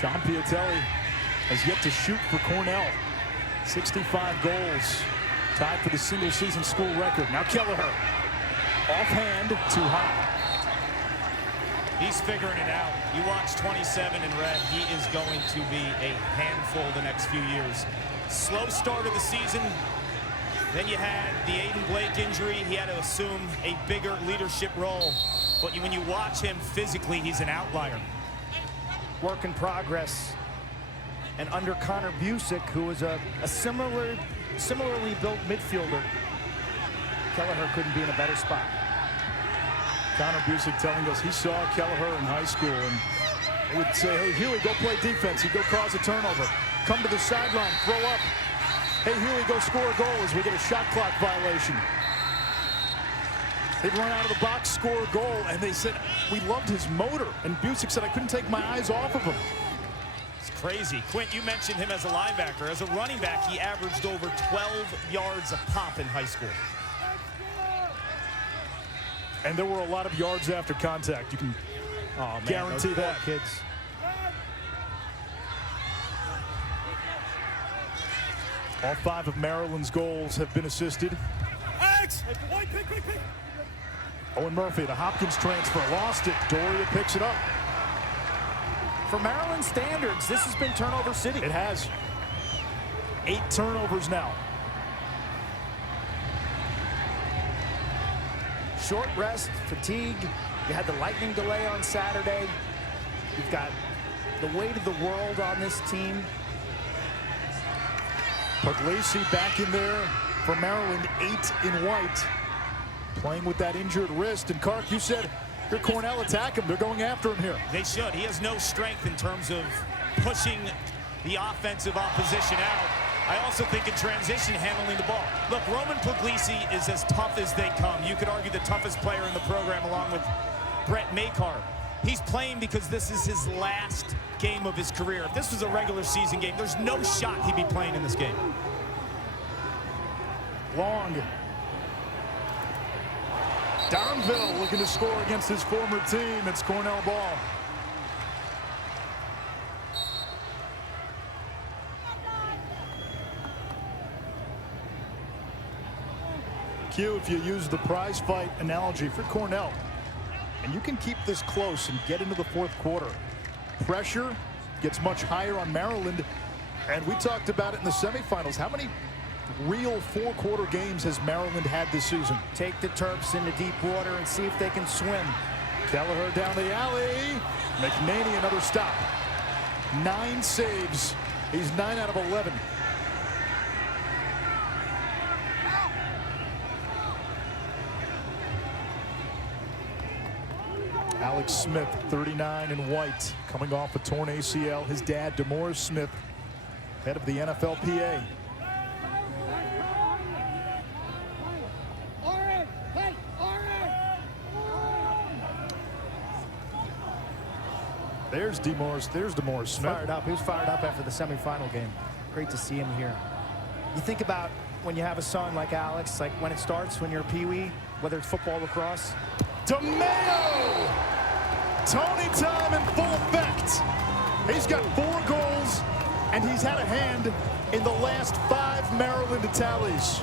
John Piatelli has yet to shoot for Cornell. 65 goals. Tied for the single season school record. Now Kelleher. Offhand, too high. He's figuring it out. You watch 27 in red. He is going to be a handful the next few years. Slow start of the season. Then you had the Aiden Blake injury. He had to assume a bigger leadership role. But when you watch him physically, he's an outlier. Work in progress. And under Connor Busick, who was a similarly built midfielder, Kelleher couldn't be in a better spot. Connor Busick telling us he saw Kelleher in high school and he would say, hey, Huey, go play defense. He'd go cause a turnover. Come to the sideline, throw up. Hey, Huey, go score a goal as we get a shot clock violation. They'd run out of the box, score a goal, and they said, we loved his motor. And Busick said, I couldn't take my eyes off of him. It's crazy. Quint, you mentioned him as a linebacker. As a running back, he averaged over 12 yards a pop in high school. And there were a lot of yards after contact. You can guarantee that. Kids. All 5 of Maryland's goals have been assisted. Owen Murphy, the Hopkins transfer, lost it. Doria picks it up. For Maryland standards, this has been turnover city. It has. 8 turnovers now. Short rest, fatigue. You had the lightning delay on Saturday. You've got the weight of the world on this team. Puglisi back in there for Maryland, 8 in white. Playing with that injured wrist. And Kark, you said your Cornell attack him. They're going after him here. They should. He has no strength in terms of pushing the offensive opposition out. I also think in transition, handling the ball. Look, Roman Puglisi is as tough as they come. You could argue the toughest player in the program along with Brett Makar. He's playing because this is his last game of his career. If this was a regular season game, there's no shot he'd be playing in this game. Long. Donville looking to score against his former team. It's Cornell ball. Q, if you use the prize fight analogy for Cornell, and you can keep this close and get into the 4th quarter, pressure gets much higher on Maryland, and we talked about it in the semifinals. How many real 4-quarter games has Maryland had this season? Take the Terps into deep water and see if they can swim. Kelleher down the alley. McNaney another stop. 9 saves. He's 9 out of 11. Alex Smith, 39 in white, coming off a torn ACL. His dad, DeMaurice Smith, head of the NFLPA. There's DeMaurice Smith. Fired up. He was fired up after the semifinal game. Great to see him here. You think about when you have a son like Alex, like when it starts, when you're a peewee, whether it's football, lacrosse. DeMayo! Tony time in full effect. He's got 4 goals, and he's had a hand in the last 5 Maryland tallies.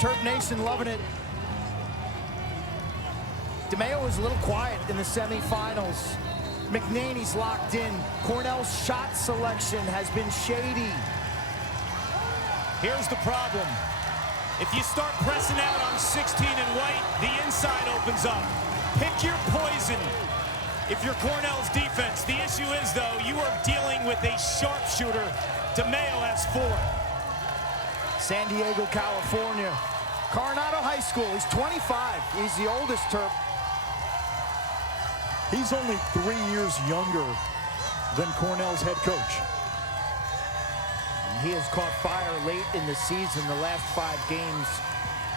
Terp Nation loving it. DeMayo was a little quiet in the semifinals. McNaney's locked in. Cornell's shot selection has been shady. Here's the problem. If you start pressing out on 16 in white, the inside opens up. Pick your poison. If you're Cornell's defense, the issue is, though, you are dealing with a sharpshooter. DeMayo has 4. San Diego, California. Coronado High School. He's 25. He's the oldest Terp. He's only 3 years younger than Cornell's head coach. He has caught fire late in the season, the last 5 games.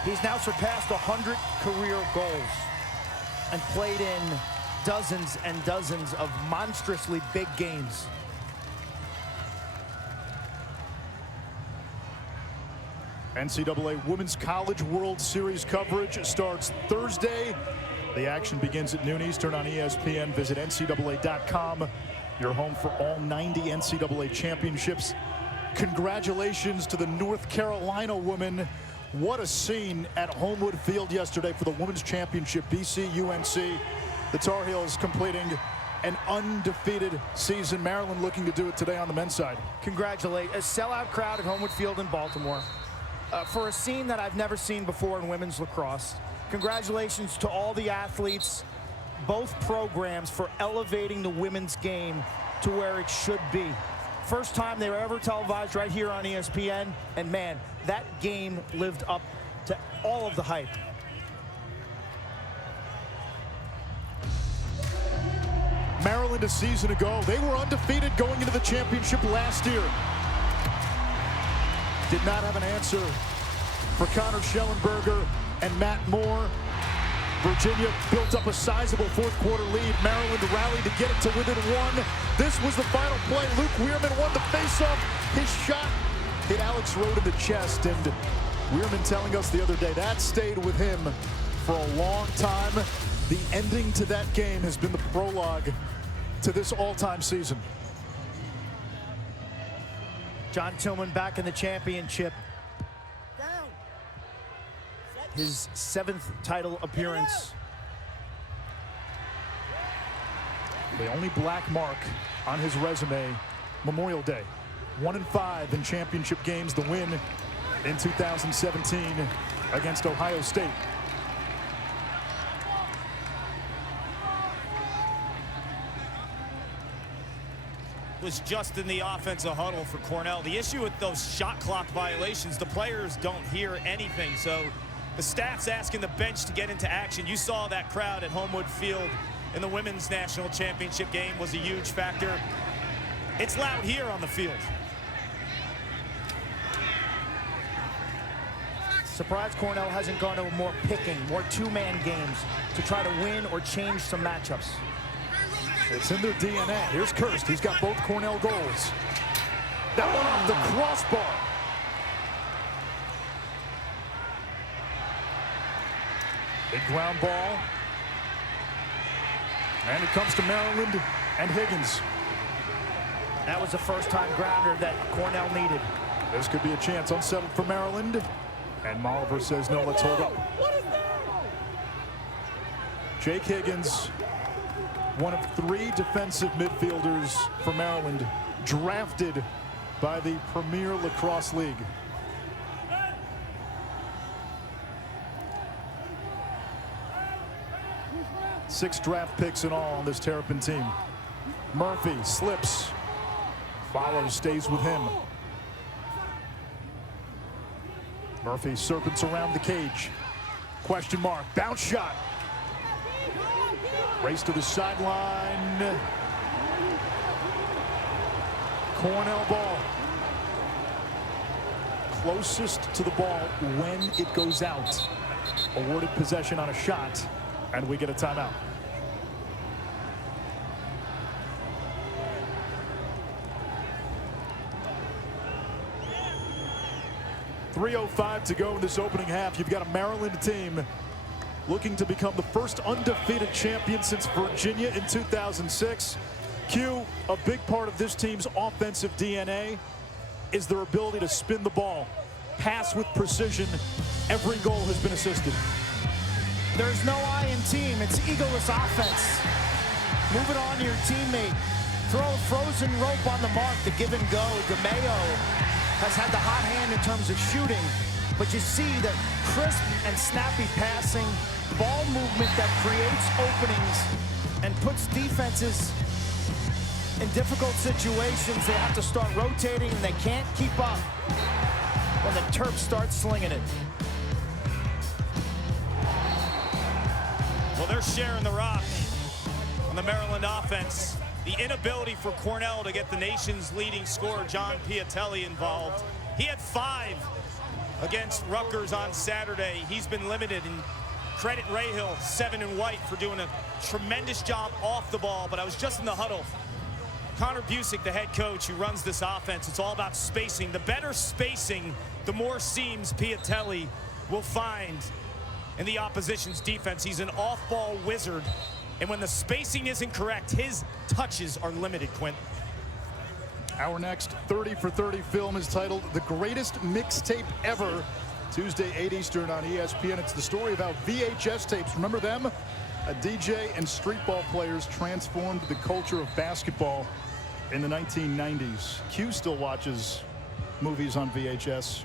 He's now surpassed 100 career goals and played in dozens and dozens of monstrously big games. NCAA Women's College World Series coverage starts Thursday. The action begins at noon Eastern on ESPN. Visit NCAA.com, your home for all 90 NCAA championships. Congratulations to the North Carolina women. What a scene at Homewood Field yesterday for the Women's Championship, BC-UNC. The Tar Heels completing an undefeated season. Maryland looking to do it today on the men's side. Congratulate a sellout crowd at Homewood Field in Baltimore for a scene that I've never seen before in women's lacrosse. Congratulations to all the athletes, both programs, for elevating the women's game to where it should be. First time they were ever televised right here on ESPN, and man, that game lived up to all of the hype. Maryland a season ago, they were undefeated going into the championship last year. Did not have an answer for Connor Schellenberger and Matt Moore. Virginia built up a sizable fourth quarter lead. Maryland rallied to get it to within one. This was the final play. Luke Weirman won the faceoff. His shot hit Alex Rode in the chest, and Weirman telling us the other day that stayed with him for a long time. The ending to that game has been the prologue to this all-time season. John Tillman back in the championship. His 7th title appearance. The only black mark on his resume, Memorial Day. 1-5 in championship games, the win in 2017 against Ohio State. Was just in the offensive huddle for Cornell. The issue with those shot clock violations, the players don't hear anything, so the staff's asking the bench to get into action. You saw that crowd at Homewood Field in the women's national championship game was a huge factor. It's loud here on the field. Surprised Cornell hasn't gone to more picking, more two-man games to try to win or change some matchups. It's in their DNA. Here's Kirst. He's got both Cornell goals. That one off the crossbar. Big ground ball. And it comes to Maryland and Higgins. That was the first-time grounder that Cornell needed. This could be a chance unsettled for Maryland. And Molliver says, no, let's hold up. Jake Higgins, one of 3 defensive midfielders for Maryland, drafted by the Premier Lacrosse League. Six draft picks in all on this Terrapin team. Murphy slips, follows, stays with him. Murphy serpents around the cage. Question mark, bounce shot. Race to the sideline. Cornell ball. Closest to the ball when it goes out. Awarded possession on a shot, and we get a timeout. .305 to go in this opening half. You've got a Maryland team looking to become the first undefeated champion since Virginia in 2006. Q, a big part of this team's offensive DNA is their ability to spin the ball, pass with precision. Every goal has been assisted. There's no I in team. It's egoless offense. Move it on to your teammate. Throw a frozen rope on the mark, the give and go. DeMayo has had the hot hand in terms of shooting, but you see that crisp and snappy passing, ball movement that creates openings and puts defenses in difficult situations. They have to start rotating, and they can't keep up when the Terps start slinging it. Well, they're sharing the rock on the Maryland offense. The inability for Cornell to get the nation's leading scorer, John Piatelli, involved. He had 5 against Rutgers on Saturday. He's been limited, and credit Rahill, 7 and White, for doing a tremendous job off the ball. But I was just in the huddle. Connor Busick, the head coach who runs this offense, it's all about spacing. The better spacing, the more seams Piatelli will find in the opposition's defense. He's an off-ball wizard. And when the spacing isn't correct, his touches are limited, Quint. Our next 30 for 30 film is titled The Greatest Mixtape Ever. Tuesday, 8 Eastern on ESPN. It's the story about VHS tapes. Remember them? A DJ and streetball players transformed the culture of basketball in the 1990s. Q still watches movies on VHS.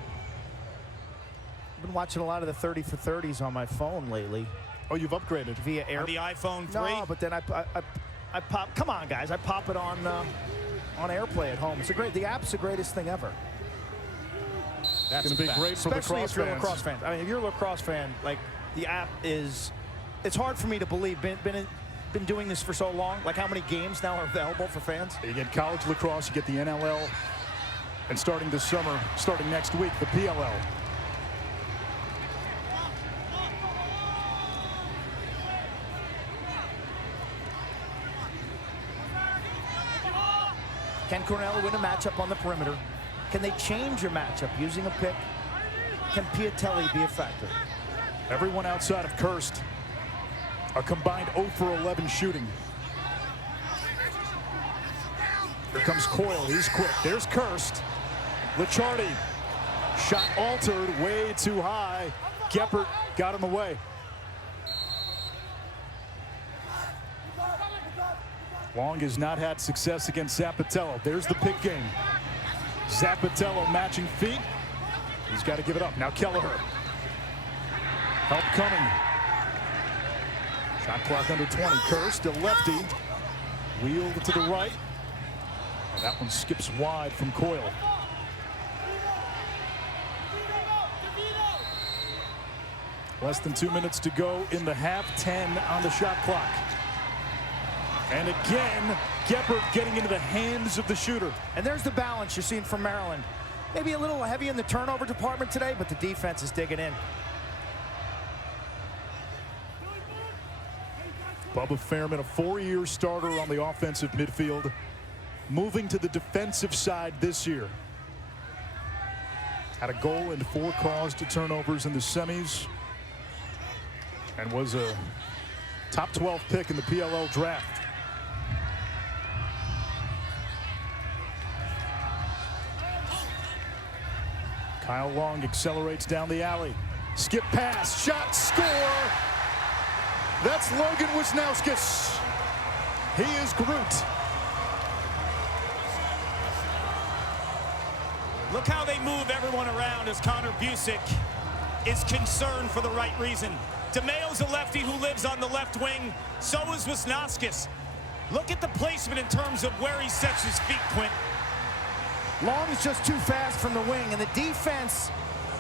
I've been watching a lot of the 30 for 30s on my phone lately. Oh, you've upgraded via air. On the iPhone 3? No, but then I pop. Come on, guys! I pop it on AirPlay at home. It's the app's the greatest thing ever. That's going to be great for especially lacrosse if you're a fans. lacrosse fan. I mean, if you're a lacrosse fan, like the app is. It's hard for me to believe. Been doing this for so long. Like how many games now are available for fans? You get college lacrosse, you get the NLL, and starting this summer, starting next week, the PLL. Can Cornell win a matchup on the perimeter? Can they change a matchup using a pick? Can Piatelli be a factor? Everyone outside of Kirst, a combined 0 for 11 shooting. Here comes Coyle. He's quick. There's Kirst. Licciardi. Shot altered way too high. Geppert got in the way. Long has not had success against Zappatello. There's the pick game. Zappatello matching feet. He's got to give it up. Now Kelleher. Help coming. Shot clock under 20. Kirst, a lefty. Wheeled to the right. And that one skips wide from Coyle. Less than 2 minutes to go in the half. 10 on the shot clock. And again, Geppert getting into the hands of the shooter. And there's the balance you're seeing from Maryland. Maybe a little heavy in the turnover department today, but the defense is digging in. Bubba Fairman, a 4-year starter on the offensive midfield, moving to the defensive side this year. Had a goal and 4 caused turnovers in the semis, and was a top 12 pick in the PLL draft. Kyle Long accelerates down the alley. Skip pass, shot, score. That's Logan Wisnauskas. He is Groot. Look how they move everyone around as Connor Busick is concerned for the right reason. DeMayo's a lefty who lives on the left wing. So is Wisnauskas. Look at the placement in terms of where he sets his feet, Quint. Long is just too fast from the wing, and the defense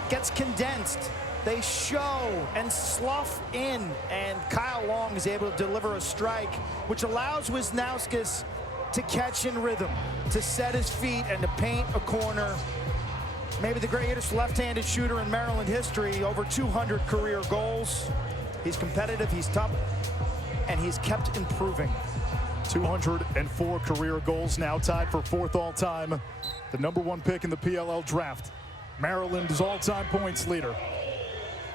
gets condensed. They show and slough in, and Kyle Long is able to deliver a strike, which allows Wisnauskas to catch in rhythm, to set his feet, and to paint a corner. Maybe the greatest left-handed shooter in Maryland history, over 200 career goals. He's competitive, he's tough, and he's kept improving. 204 career goals, now tied for 4th all-time. The #1 pick in the PLL draft. Maryland's all-time points leader.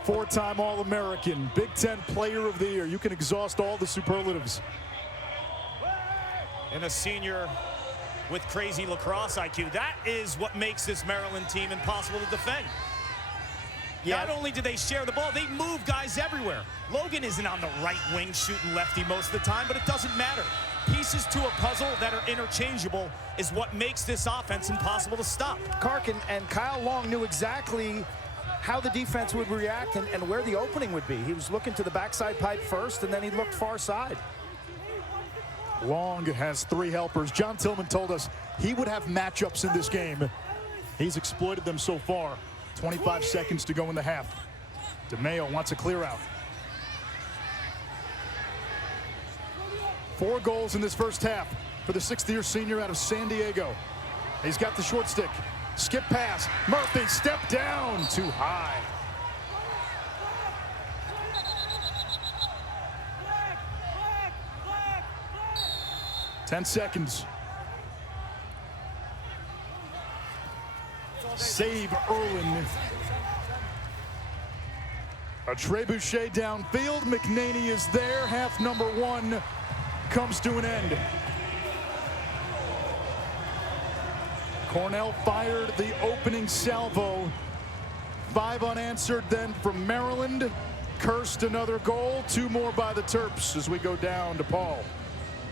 4-time All-American, Big Ten Player of the Year. You can exhaust all the superlatives. And a senior with crazy lacrosse IQ. That is what makes this Maryland team impossible to defend. Yeah. Not only do they share the ball, they move guys everywhere. Logan isn't on the right wing shooting lefty most of the time, but it doesn't matter. Pieces to a puzzle that are interchangeable is what makes this offense impossible to stop. Karkin and Kyle Long knew exactly how the defense would react and where the opening would be. He was looking to the backside pipe first, and then he looked far side. Long has 3 helpers. John Tillman told us he would have matchups in this game. He's exploited them so far. 25 seconds to go in the half. DeMayo wants a clear out. 4 goals in this first half for the 6th-year senior out of San Diego. He's got the short stick. Skip pass. Murphy, step down. Too high. Ten seconds. Save Erlin. A trebuchet downfield. McNaney is there. Half #1 comes to an end. Cornell fired the opening salvo. 5 unanswered then from Maryland. Kirst another goal. 2 more by the Terps as we go down to Paul.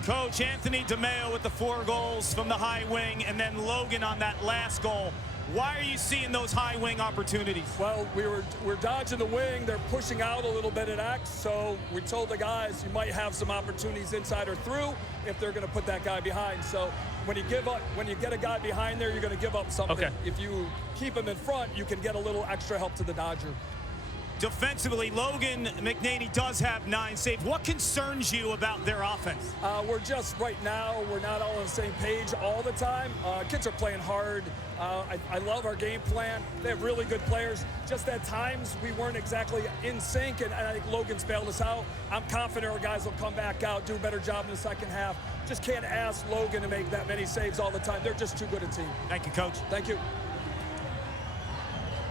Coach Anthony DeMayo with the 4 goals from the high wing, and then Logan on that last goal. Why are you seeing those high wing opportunities? Well, we're dodging the wing. They're pushing out a little bit at X, so we told the guys you might have some opportunities inside or through if they're going to put that guy behind. So when you get a guy behind there, you're going to give up something. Okay. If you keep him in front, you can get a little extra help to the Dodger. Defensively, Logan McNaney does have 9 saves. What concerns you about their offense? We're just, right now, we're not all on the same page all the time. Kids are playing hard. I love our game plan. They have really good players. Just at times, we weren't exactly in sync, and I think Logan's bailed us out. I'm confident our guys will come back out, do a better job in the second half. Just can't ask Logan to make that many saves all the time. They're just too good a team. Thank you, Coach. Thank you.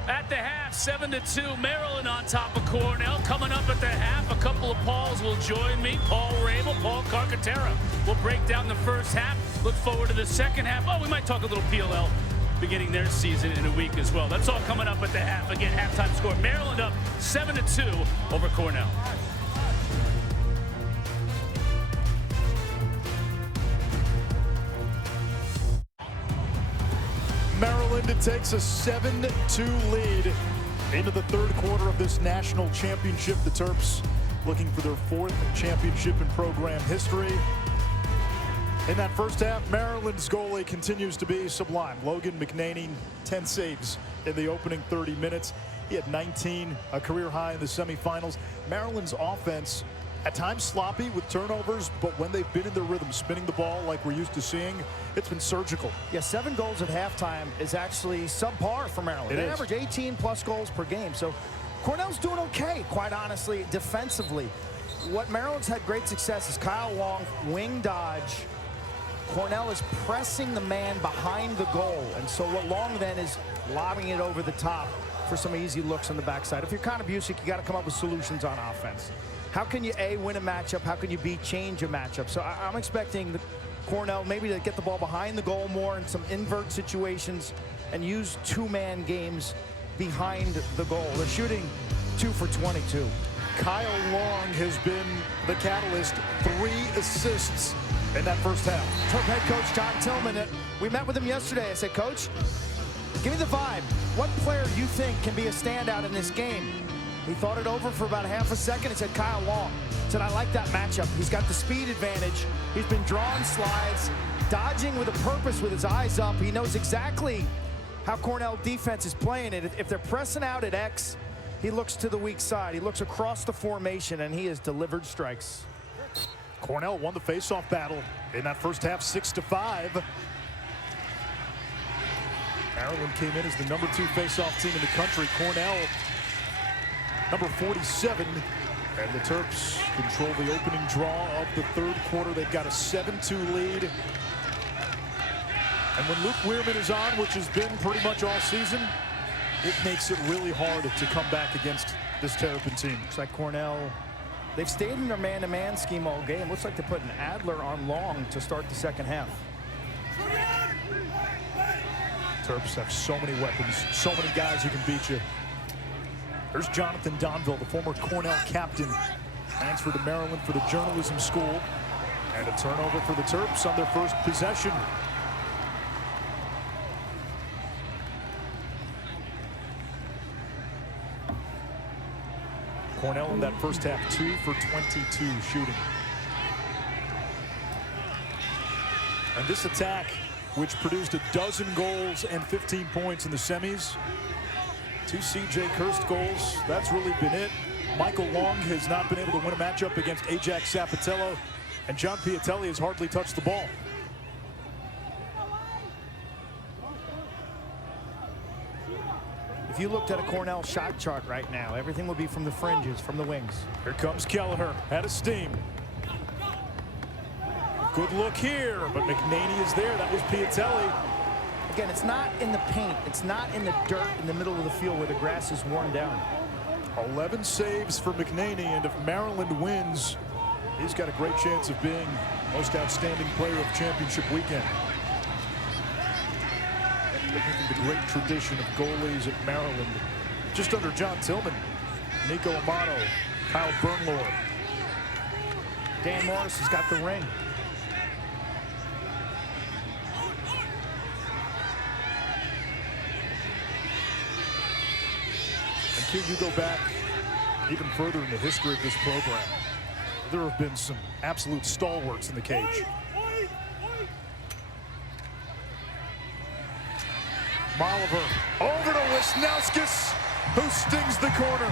At the half, 7-2, Maryland on top of Cornell. Coming up at the half, a couple of Pauls will join me. Paul Rabel, Paul Carcaterra will break down the first half. Look forward to the second half. Oh, we might talk a little PLL beginning their season in a week as well. That's all coming up at the half. Again, halftime score. Maryland up 7-2 over Cornell. Maryland takes a 7-2 lead into the third quarter of this national championship. The Terps looking for their 4th championship in program history. In that first half, Maryland's goalie continues to be sublime. Logan McNaney, 10 saves in the opening 30 minutes. He had 19, a career high in the semifinals. Maryland's offense at times sloppy with turnovers, but when they've been in their rhythm, spinning the ball like we're used to seeing, it's been surgical. Yeah, 7 goals at halftime is actually subpar for Maryland. They average 18+ goals per game. So Cornell's doing okay, quite honestly, defensively. What Maryland's had great success is Kyle Long, wing dodge. Cornell is pressing the man behind the goal. And so what Long then is lobbing it over the top for some easy looks on the backside. If you're kind of Busick, you got to come up with solutions on offense. How can you, A, win a matchup? How can you, B, change a matchup? So I'm expecting Cornell maybe to get the ball behind the goal more in some invert situations and use 2-man games behind the goal. They're shooting 2 for 22. Kyle Long has been the catalyst, 3 assists in that first half. Terp head coach John Tillman, we met with him yesterday. I said, Coach, give me the vibe. What player do you think can be a standout in this game? He thought it over for about half a second and said, Kyle Long. Said, I like that matchup. He's got the speed advantage. He's been drawing slides, dodging with a purpose with his eyes up. He knows exactly how Cornell defense is playing it. If they're pressing out at X, he looks to the weak side. He looks across the formation, and he has delivered strikes. Cornell won the faceoff battle in that first half, 6-5. Maryland came in as the #2 faceoff team in the country. Cornell, number 47. And the Terps control the opening draw of the third quarter. They've got a 7-2 lead. And when Luke Weirman is on, which has been pretty much all season, it makes it really hard to come back against this Terrapin team. Looks like Cornell, they've stayed in their man-to-man scheme all game. Looks like they put an Adler on Long to start the second half. Terps have so many weapons, so many guys who can beat you. There's Jonathan Donville, the former Cornell captain, transferred to Maryland for the journalism school. And a turnover for the Terps on their first possession. Cornell in that first half, 2 for 22 shooting. And this attack, which produced 12 goals and 15 points in the semis, 2 C.J. Kirst goals, that's really been it. Michael Long has not been able to win a matchup against Ajax Sapatello, and John Piatelli has hardly touched the ball. If you looked at a Cornell shot chart right now, everything would be from the fringes, from the wings. Here comes Kelleher, out of steam. Good look here, but McNaney is there. That was Piatelli. Again, it's not in the paint. It's not in the dirt in the middle of the field where the grass is worn down. 11 saves for McNaney, and if Maryland wins, he's got a great chance of being most outstanding player of championship weekend. Looking at the great tradition of goalies at Maryland, just under John Tillman, Nico Amato, Kyle Bernlord. Dan Morris has got the ring. And Q, you go back even further in the history of this program, there have been some absolute stalwarts in the cage. Moliver over to Wisnauskas, who stings the corner.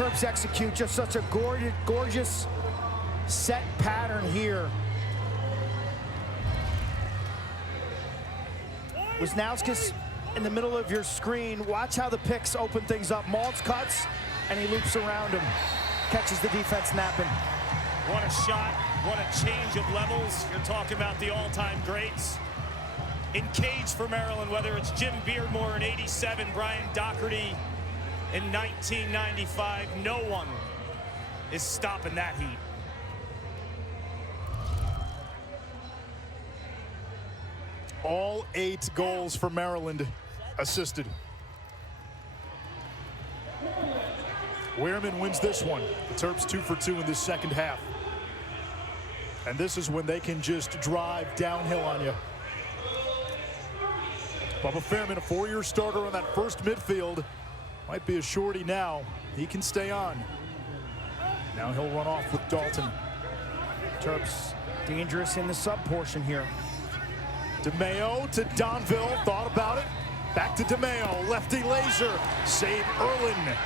Terps execute just such a gorgeous set pattern here. Wisnauskas in the middle of your screen. Watch how the picks open things up. Maltz cuts, and he loops around him. Catches the defense napping. What a shot, what a change of levels. You're talking about the all-time greats. In cage for Maryland, whether it's Jim Beardmore in '87, Brian Doherty in 1995, no one is stopping that heat. All 8 goals for Maryland assisted. Wehrman wins this one. The Terps 2 for 2 in this second half. And this is when they can just drive downhill on you. Bubba Fairman, a 4-year starter on that first midfield. Might be a shorty now. He can stay on. Now he'll run off with Dalton. Terps dangerous in the sub portion here. DeMeo to Donville, thought about it. Back to DeMeo, lefty laser, save Erlin.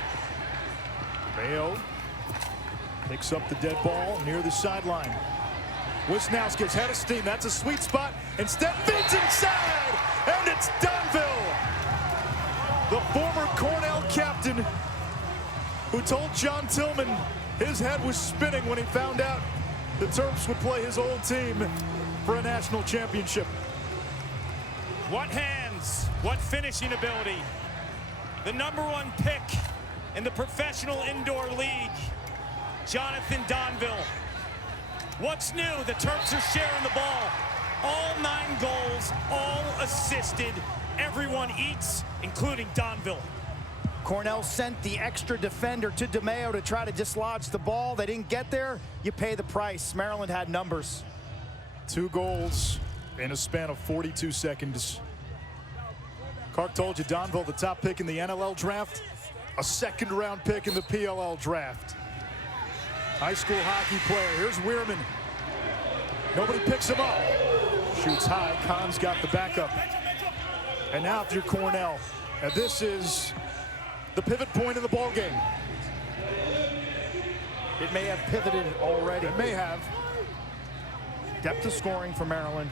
DeMeo picks up the dead ball near the sideline. Wisnauskas head of steam, that's a sweet spot. Instead, feeds inside, and it's Donville. The former Cornell captain who told John Tillman his head was spinning when he found out the Terps would play his old team for a national championship. What hands, what finishing ability. The #1 pick in the professional indoor league, Jonathan Donville. What's new? The Terps are sharing the ball. All 9 goals, all assisted. Everyone eats, including Donville. Cornell sent the extra defender to DeMeo to try to dislodge the ball. They didn't get there. You pay the price. Maryland had numbers. 2 goals in a span of 42 seconds. Clark told you Donville, the top pick in the NLL draft, a second-round pick in the PLL draft. High school hockey player. Here's Wehrman. Nobody picks him up. Shoots high. Kahn's got the backup. And now if you're Cornell, and this is the pivot point of the ball game. It may have pivoted already. It may have. Depth of scoring for Maryland.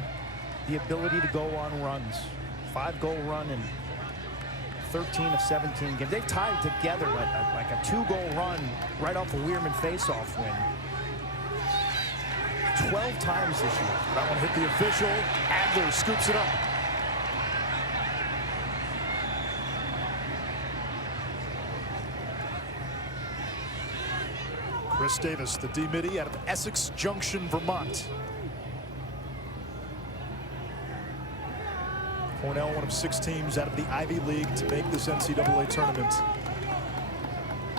The ability to go on runs. 5-goal run in 13 of 17 games. They tied together like a 2-goal run right off a Wehrman faceoff win. 12 times this year. That one hit the official. Adler scoops it up. Chris Davis, the D-Midi out of Essex Junction, Vermont. Cornell, one of 6 teams out of the Ivy League to make this NCAA tournament.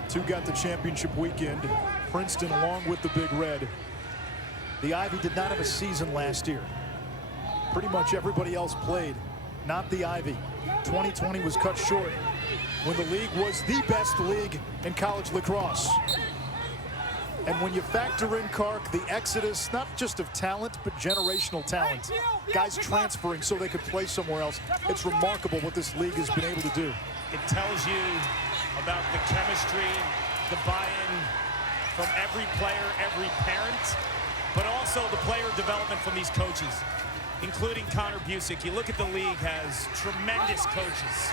2 got the championship weekend. Princeton along with the Big Red. The Ivy did not have a season last year. Pretty much everybody else played, not the Ivy. 2020 was cut short when the league was the best league in college lacrosse. And when you factor in, Clark, the exodus, not just of talent, but generational talent. Guys transferring so they could play somewhere else. It's remarkable what this league has been able to do. It tells you about the chemistry, the buy-in from every player, every parent, but also the player development from these coaches, including Connor Busick. You look at the league has tremendous coaches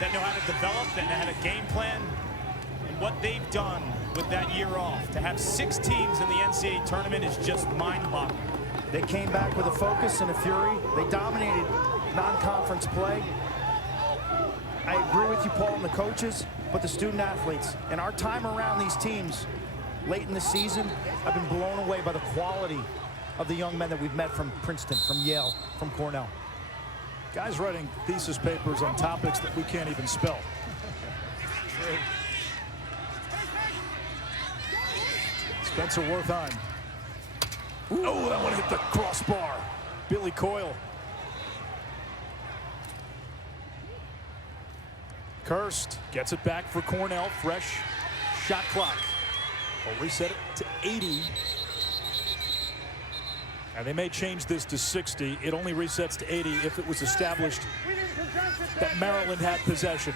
that know how to develop, that know how to game plan, and what they've done with that year off. To have 6 teams in the NCAA tournament is just mind-boggling. They came back with a focus and a fury. They dominated non-conference play. I agree with you, Paul, and the coaches, but the student athletes. And our time around these teams late in the season, I've been blown away by the quality of the young men that we've met from Princeton, from Yale, from Cornell. Guys writing thesis papers on topics that we can't even spell. Spencer Wertheim. Oh, that one hit the crossbar. Billy Coyle. Kirst gets it back for Cornell. Fresh shot clock. We'll reset it to 80. And they may change this to 60. It only resets to 80 if it was established that Maryland had possession.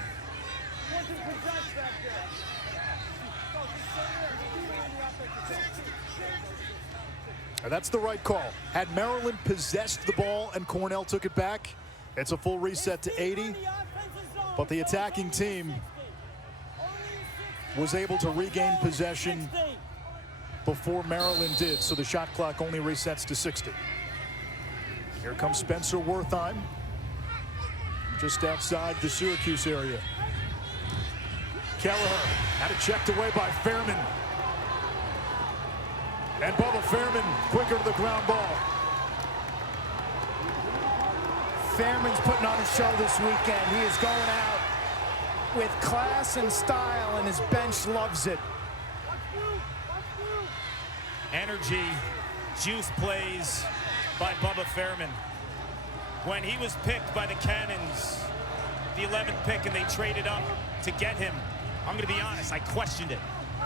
That's the right call. Had Maryland possessed the ball and Cornell took it back, it's a full reset to 80. But the attacking team was able to regain possession before Maryland did, so the shot clock only resets to 60. Here comes Spencer Wertheim, just outside the Syracuse area. Kelleher had it checked away by Fairman. And Bubba Fairman quicker to the ground ball. Fairman's putting on a show this weekend. He is going out with class and style, and his bench loves it. Energy, juice plays by Bubba Fairman. When he was picked by the Cannons, the 11th pick, and they traded up to get him, I'm going to be honest, I questioned it.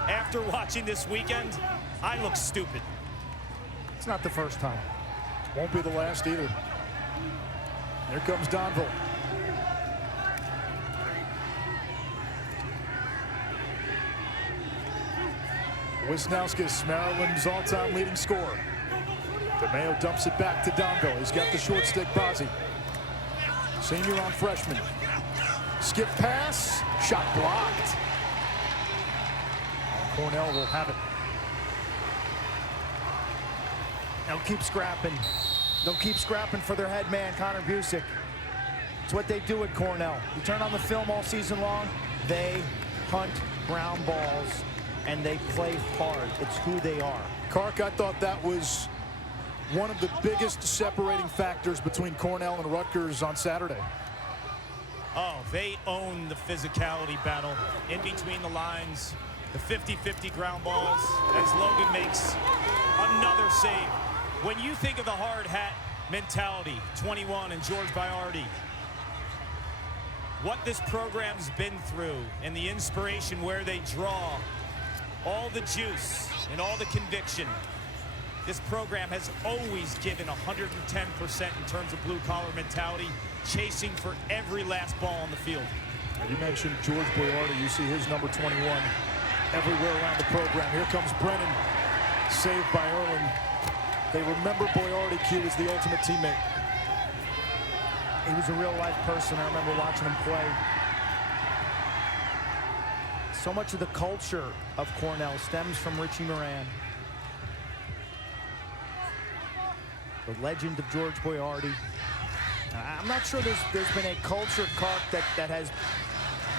After watching this weekend, I look stupid. It's not the first time. Won't be the last either. Here comes Donville. Wisnauskas, Maryland's all-time leading scorer. DeMayo dumps it back to Donville. He's got the short stick, Bozzi. Senior on freshman. Skip pass, shot blocked. Cornell will have it. They'll keep scrapping. They'll keep scrapping for their head man, Connor Busick. It's what they do at Cornell. You turn on the film all season long, they hunt ground balls, and they play hard. It's who they are. Kark, I thought that was one of the biggest separating factors between Cornell and Rutgers on Saturday. Oh, they own the physicality battle in between the lines. The 50-50 ground balls as Logan makes another save. When you think of the hard hat mentality, 21 and George Biardi, what this program's been through and the inspiration where they draw all the juice and all the conviction, this program has always given 110% in terms of blue-collar mentality, chasing for every last ball on the field. You mentioned George Boyardi. You see his number 21 everywhere around the program. Here comes Brennan, saved by Erlin. They remember Boyardi Q as the ultimate teammate. He was a real-life person. I remember watching him play. So much of the culture of Cornell stems from Richie Moran. The legend of George Boyardi. I'm not sure there's been a culture, Kark, that has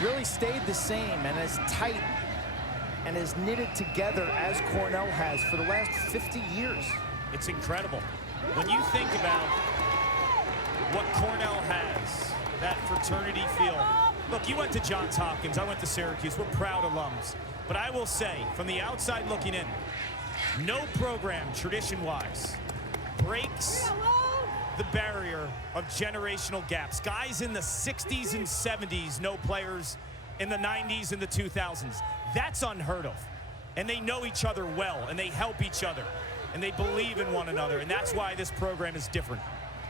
really stayed the same and as tight and as knitted together as Cornell has for the last 50 years. It's incredible. When you think about what Cornell has, that fraternity feel. Look, you went to Johns Hopkins, I went to Syracuse. We're proud alums. But I will say, from the outside looking in, no program, tradition-wise, breaks the barrier of generational gaps. Guys in the 60s and 70s know players in the 90s and the 2000s. That's unheard of. And they know each other well, and they help each other, and they believe in one another, and that's why this program is different.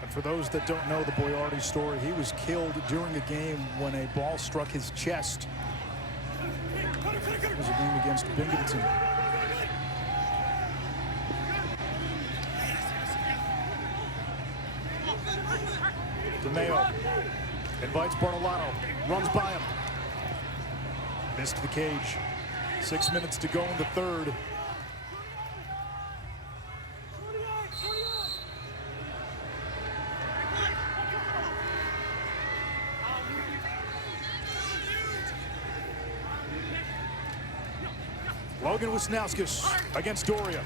And for those that don't know the Boyardi story, he was killed during a game when a ball struck his chest. It was a game against Binghamton. DeMayo invites Bartolano, runs by him. Missed the cage. 6 minutes to go in the third. Logan Wisnauskas against Doria.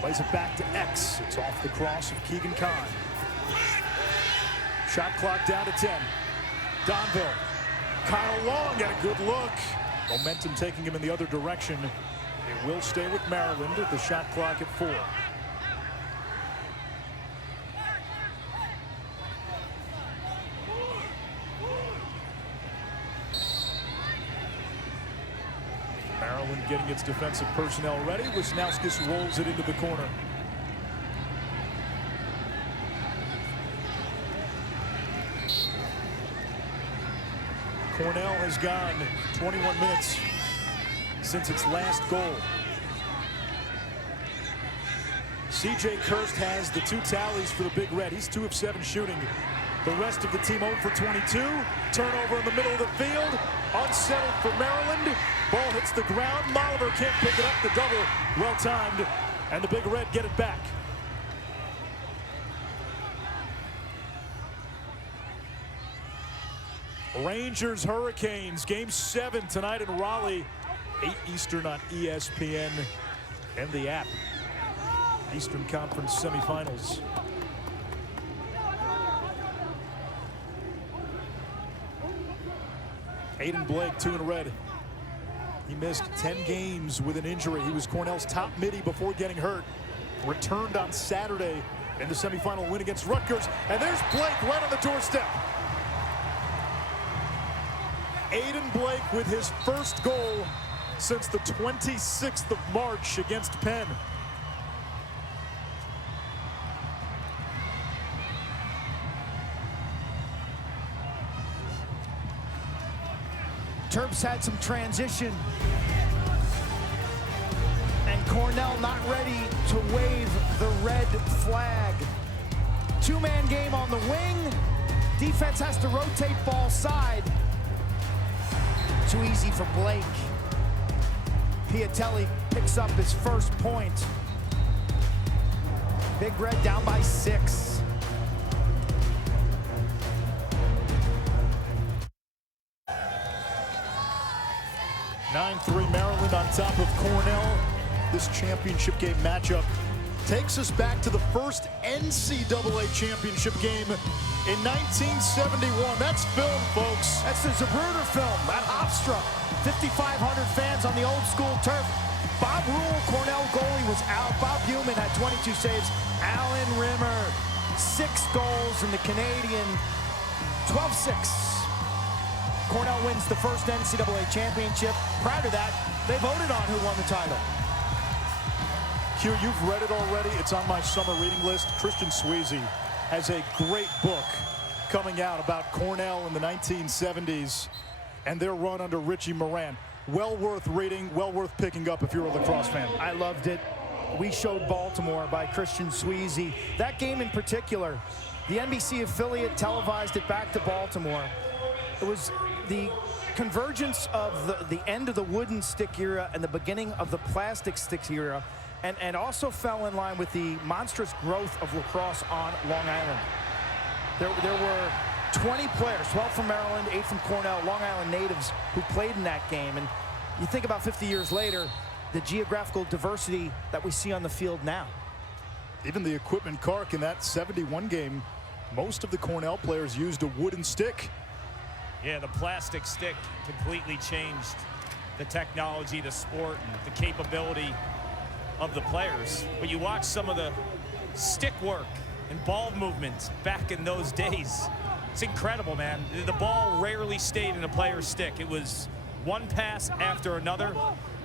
Plays it back to X. It's off the cross of Keegan Kahn. Shot clock down to 10. Donville. Kyle Long got a good look. Momentum taking him in the other direction. It will stay with Maryland at the shot clock at 4. Maryland getting its defensive personnel ready. Wisnauskas rolls it into the corner. Cornell has gone 21 minutes since its last goal. C.J. Kirst has the 2 tallies for the Big Red. He's 2 of 7 shooting. The rest of the team 0 for 22. Turnover in the middle of the field. Unsettled for Maryland. Ball hits the ground. Moliver can't pick it up. The double well timed. And the Big Red get it back. Rangers Hurricanes, game 7 tonight in Raleigh. 8 Eastern on ESPN and the app. Eastern Conference semifinals. Aiden Blake, 2 in red. He missed 10 games with an injury. He was Cornell's top midi before getting hurt. Returned on Saturday in the semifinal win against Rutgers. And there's Blake right on the doorstep. Aiden Blake with his first goal since the 26th of March against Penn. Terps had some transition. And Cornell not ready to wave the red flag. 2-man game on the wing. Defense has to rotate ball side. Too easy for Blake. Piatelli picks up his first point. Big Red down by 6. (9-3) Maryland on top of Cornell. This championship game matchup takes us back to the first NCAA championship game in 1971. That's film, folks. That's the Zapruder film at Hofstra. 5,500 fans on the old school turf. Bob Rule, Cornell goalie, was out. Bob Heumann had 22 saves. Alan Rimmer, 6 goals in the Canadian. 12-6. Cornell wins the first NCAA championship. Prior to that, they voted on who won the title. Q, you've read it already. It's on my summer reading list. Christian Sweezy has a great book coming out about Cornell in the 1970s and their run under Richie Moran. Well worth reading, well worth picking up if you're a lacrosse fan. I loved it. We Showed Baltimore by Christian Sweezy. That game in particular, the NBC affiliate televised it back to Baltimore. It was the convergence of the end of the wooden stick era and the beginning of the plastic stick era, and also fell in line with the monstrous growth of lacrosse on Long Island. There were 20 players, 12 from Maryland, 8 from Cornell, Long Island natives who played in that game. And you think about 50 years later, the geographical diversity that we see on the field now. Even the equipment Kark in that 71 game, most of the Cornell players used a wooden stick. Yeah, the plastic stick completely changed the technology, the sport, and the capability of the players. But you watch some of the stick work and ball movement back in those days. It's incredible, man. The ball rarely stayed in a player's stick. It was one pass after another,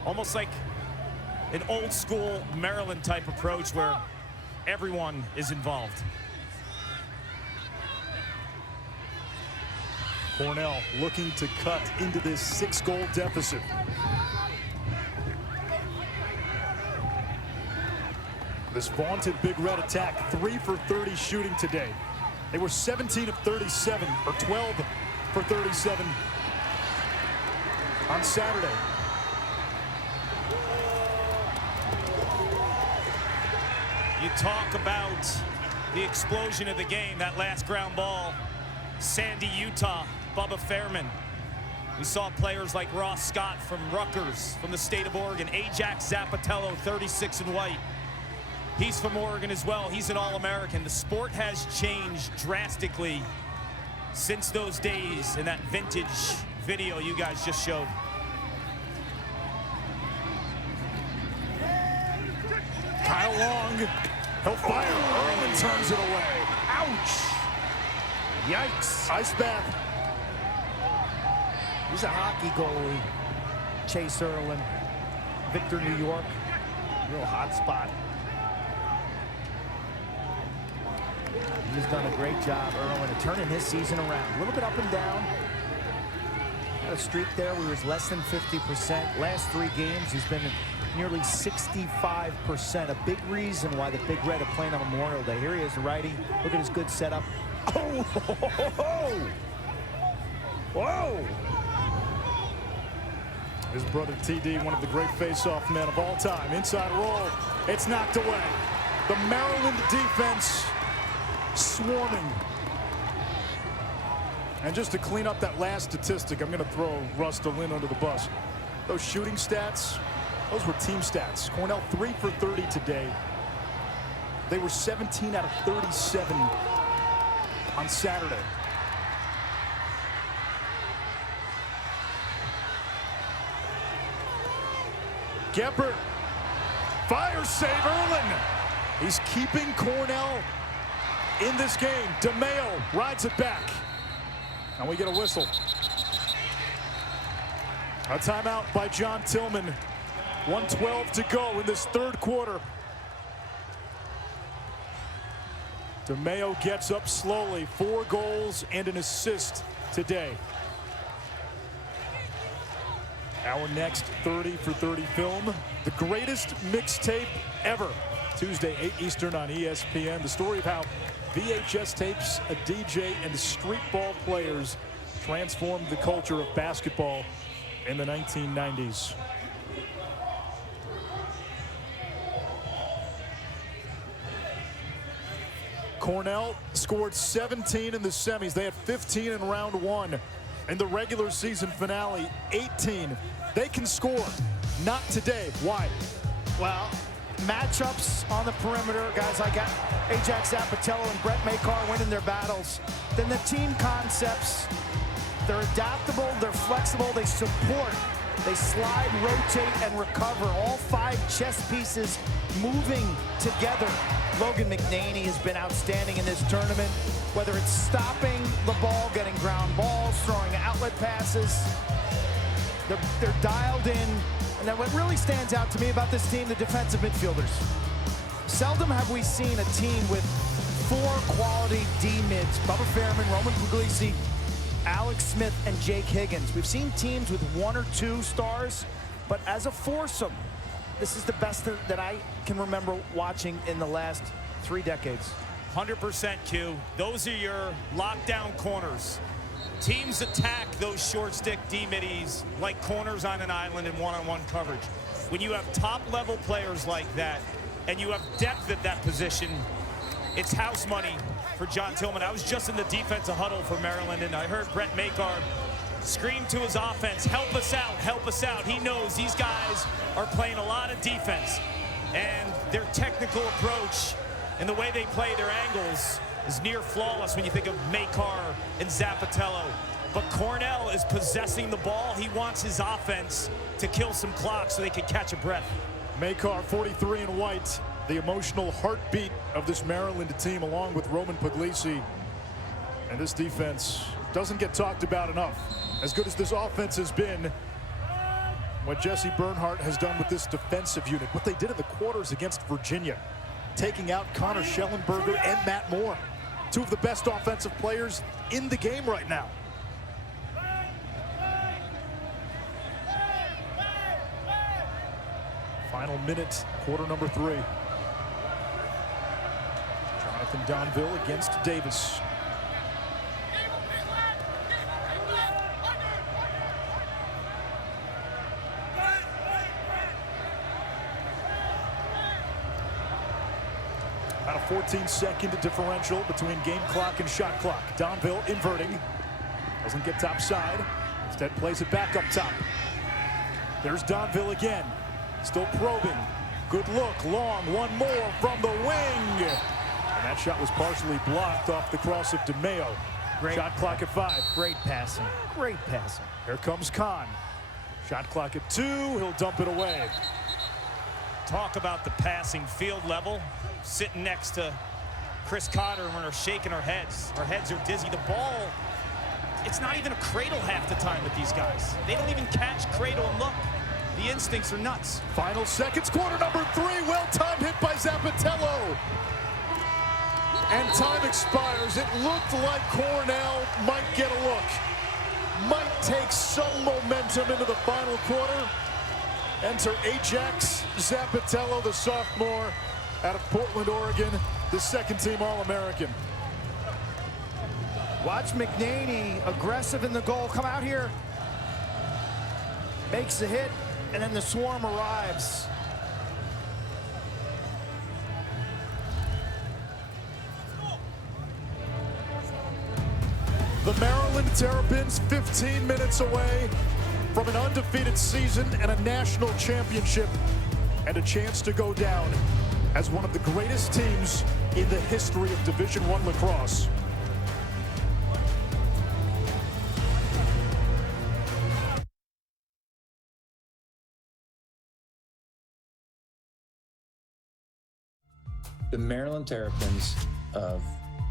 almost like an old school Maryland type approach where everyone is involved. Cornell looking to cut into this 6-goal deficit. This vaunted Big Red attack, 3 for 30 shooting today. They were 17 of 37, or 12 for 37 on Saturday. You talk about the explosion of the game, that last ground ball. Sandy, Utah, Bubba Fairman. We saw players like Ross Scott from Rutgers, from the state of Oregon. Ajax Zapatello, 36 in white. He's from Oregon as well. He's an All-American. The sport has changed drastically since those days in that vintage video you guys just showed. Kyle Long, he'll fire. Erwin turns it away. Ouch! Yikes. Ice bath. He's a hockey goalie. Chase Erlin, Victor, New York. Real hot spot. He's done a great job, Erwin, of turning his season around. A little bit up and down. Had a streak there where he was less than 50%. Last 3 games, he's been nearly 65%. A big reason why the Big Red are playing on Memorial Day. Here he is, the righty. Look at his good setup. Oh! Whoa! His brother TD, one of the great face-off men of all time. Inside roll. It's knocked away. The Maryland defense swarming. And just to clean up that last statistic, I'm going to throw Russ DeLin under the bus. Those shooting stats, those were team stats. Cornell 3 for 30 today. They were 17 out of 37 on Saturday. Geppert, fire save Erlin. He's keeping Cornell in this game. DeMeo rides it back. And we get a whistle. A timeout by John Tillman. 1:12 to go in this third quarter. DeMeo gets up slowly. 4 goals and an assist today. Our next 30 for 30 film, the greatest mixtape ever. Tuesday, 8 Eastern on ESPN. The story of how VHS tapes, a DJ, and street ball players transformed the culture of basketball in the 1990s. Cornell scored 17 in the semis. They had 15 in round 1. In the regular season finale, 18. They can score. Not today. Why? Well, matchups on the perimeter, guys like Ajax Zapatello and Brett Makar winning their battles. Then the team concepts, they're adaptable, they're flexible, they support, they slide, rotate, and recover. All 5 chess pieces moving together. Logan McNaney has been outstanding in this tournament, whether it's stopping the ball, getting ground balls, throwing outlet passes. They're dialed in. And then what really stands out to me about this team, the defensive midfielders. Seldom have we seen a team with 4 quality D-mids. Bubba Fairman, Roman Puglisi, Alex Smith, and Jake Higgins. We've seen teams with 1 or 2 stars, but as a foursome, this is the best that I can remember watching in the last 3 decades. 100% Q. Those are your lockdown corners. Teams attack those short stick D-middies like corners on an island in one-on-one coverage. When you have top-level players like that and you have depth at that position, it's house money for John Tillman. I was just in the defensive huddle for Maryland, and I heard Brett Makar scream to his offense, help us out, help us out. He knows these guys are playing a lot of defense, and their technical approach and the way they play their angles is near flawless when you think of Makar and Zapatello. But Cornell is possessing the ball. He wants his offense to kill some clock so they can catch a breath. Makar, 43 in white, the emotional heartbeat of this Maryland team, along with Roman Puglisi. And this defense doesn't get talked about enough. As good as this offense has been, what Jesse Bernhardt has done with this defensive unit, what they did in the quarters against Virginia, taking out Connor Schellenberger and Matt Moore, 2 of the best offensive players in the game right now. Final minute, quarter number 3. Jonathan Donville against Davis. About a 14-second differential between game clock and shot clock. Donville inverting. Doesn't get top side. Instead plays it back up top. There's Donville again. Still probing. Good look. Long. One more from the wing. And that shot was partially blocked off the cross of DeMeo. Great. Shot clock at 5. Great passing. Great passing. Here comes Kahn. Shot clock at 2. He'll dump it away. Talk about the passing field level. Sitting next to Chris Cotter and we're shaking our heads. Our heads are dizzy. The ball, it's not even a cradle half the time with these guys. They don't even catch cradle and look. The instincts are nuts. Final seconds, quarter number 3. Well-timed hit by Zapatello. And time expires. It looked like Cornell might get a look. Might take some momentum into the final quarter. Enter Ajax Zapatello, the sophomore out of Portland, Oregon, the second-team All-American. Watch McNaney, aggressive in the goal. Come out here. Makes the hit, and then the swarm arrives. The Maryland Terrapins 15 minutes away from an undefeated season and a national championship, and a chance to go down as one of the greatest teams in the history of Division I lacrosse. The Maryland Terrapins of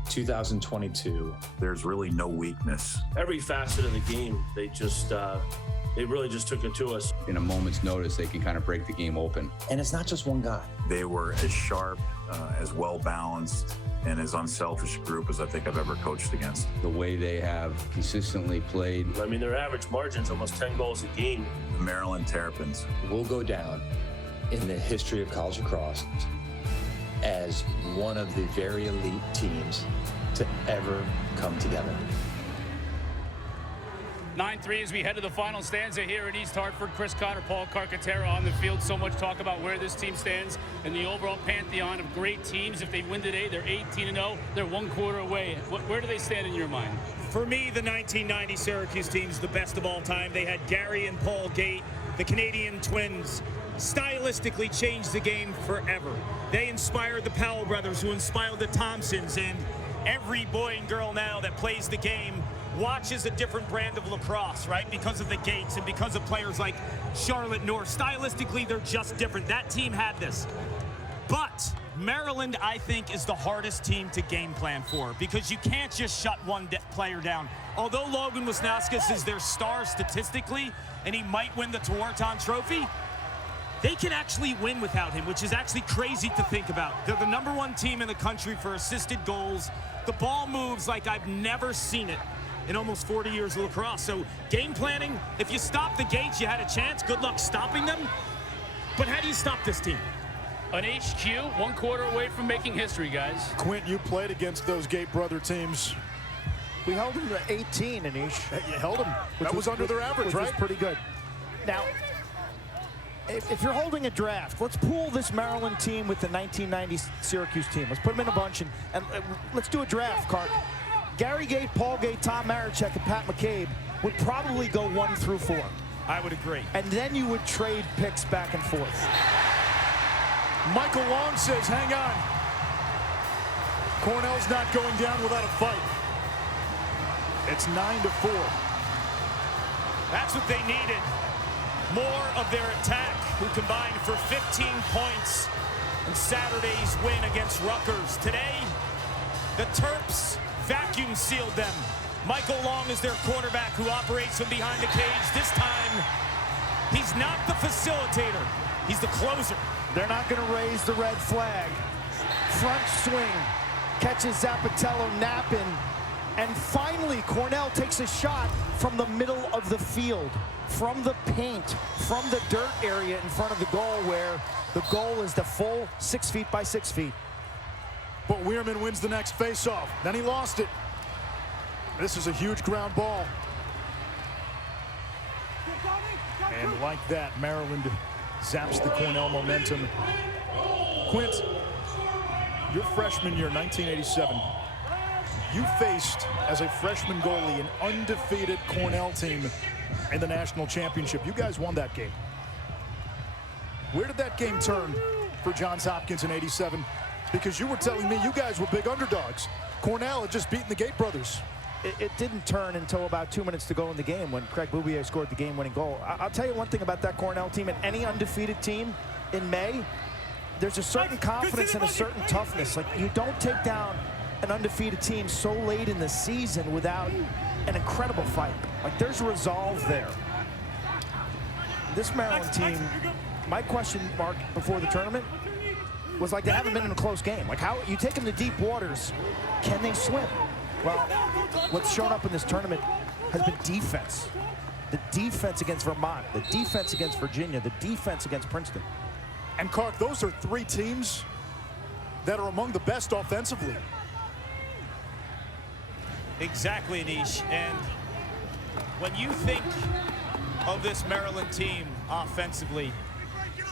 2022. There's really no weakness. Every facet of the game, they really just took it to us. In a moment's notice, they can kind of break the game open. And it's not just one guy. They were as sharp, as well-balanced, and as unselfish a group as I think I've ever coached against. The way they have consistently played. I mean, their average margin's almost 10 goals a game. The Maryland Terrapins will go down in the history of college lacrosse as one of the very elite teams to ever come together. 9-3 as we head to the final stanza here in East Hartford. Chris Cotter, Paul Carcaterra on the field. So much talk about where this team stands in the overall pantheon of great teams. If they win today, they're 18-0. They're one quarter away. Where do they stand in your mind? For me, the 1990 Syracuse team's the best of all time. They had Gary and Paul Gate, the Canadian twins, stylistically changed the game forever. They inspired the Powell brothers, who inspired the Thompsons, and every boy and girl now that plays the game watches a different brand of lacrosse, right? Because of the Gates and because of players like Charlotte North. Stylistically, they're just different. That team had this. But Maryland, I think, is the hardest team to game plan for, because you can't just shut one player down. Although Logan Wisnauskas is their star statistically, and he might win the Tewaaraton Trophy, they can actually win without him, which is actually crazy to think about. They're the #1 team in the country for assisted goals. The ball moves like I've never seen it in almost 40 years of lacrosse. So game planning, if you stop the Gates, you had a chance. Good luck stopping them. But how do you stop this team? An HQ, one quarter away from making history, guys. Quint, you played against those Gate brother teams. We held them to 18, Anish. You held them. That was under their average, which right? was pretty good. Now, if you're holding a draft, let's pool this Maryland team with the 1990 Syracuse team. Let's put them in a bunch, and let's do a draft, Cart. Gary Gate, Paul Gate, Tom Marichek, and Pat McCabe would probably go 1 through 4. I would agree. And then you would trade picks back and forth. Michael Long says, hang on. Cornell's not going down without a fight. It's 9-4. That's what they needed. More of their attack, who combined for 15 points in Saturday's win against Rutgers. Today, the Terps vacuum sealed them. Michael Long is their quarterback, who operates from behind the cage. This time, he's not the facilitator. He's the closer. They're not going to raise the red flag. Front swing, catches Zapatello napping, and finally Cornell takes a shot from the middle of the field, from the paint, from the dirt area in front of the goal, where the goal is the full 6 feet by 6 feet. But Weirman wins the next faceoff. Then he lost it. This is a huge ground ball. And like that, Maryland zaps the Cornell momentum. Quint, your freshman year, 1987, you faced, as a freshman goalie, an undefeated Cornell team in the national championship. You guys won that game. Where did that game turn for Johns Hopkins in '87? Because you were telling me you guys were big underdogs. Cornell had just beaten the Gate brothers. It didn't turn until about 2 minutes to go in the game when Craig Bouvier scored the game-winning goal. I'll tell you one thing about that Cornell team, and any undefeated team in May, there's a certain confidence and a certain toughness. Like, you don't take down an undefeated team so late in the season without an incredible fight. Like, there's resolve there. This Maryland team, my question mark before the tournament was, like, they haven't been in a close game. Like, how you take them to deep waters, can they swim? Well, what's shown up in this tournament has been defense. the defense against Vermont, the defense against Virginia, the defense against Princeton. And Clark, those are 3 teams that are among the best offensively. Exactly, Anish. And when you think of this Maryland team offensively,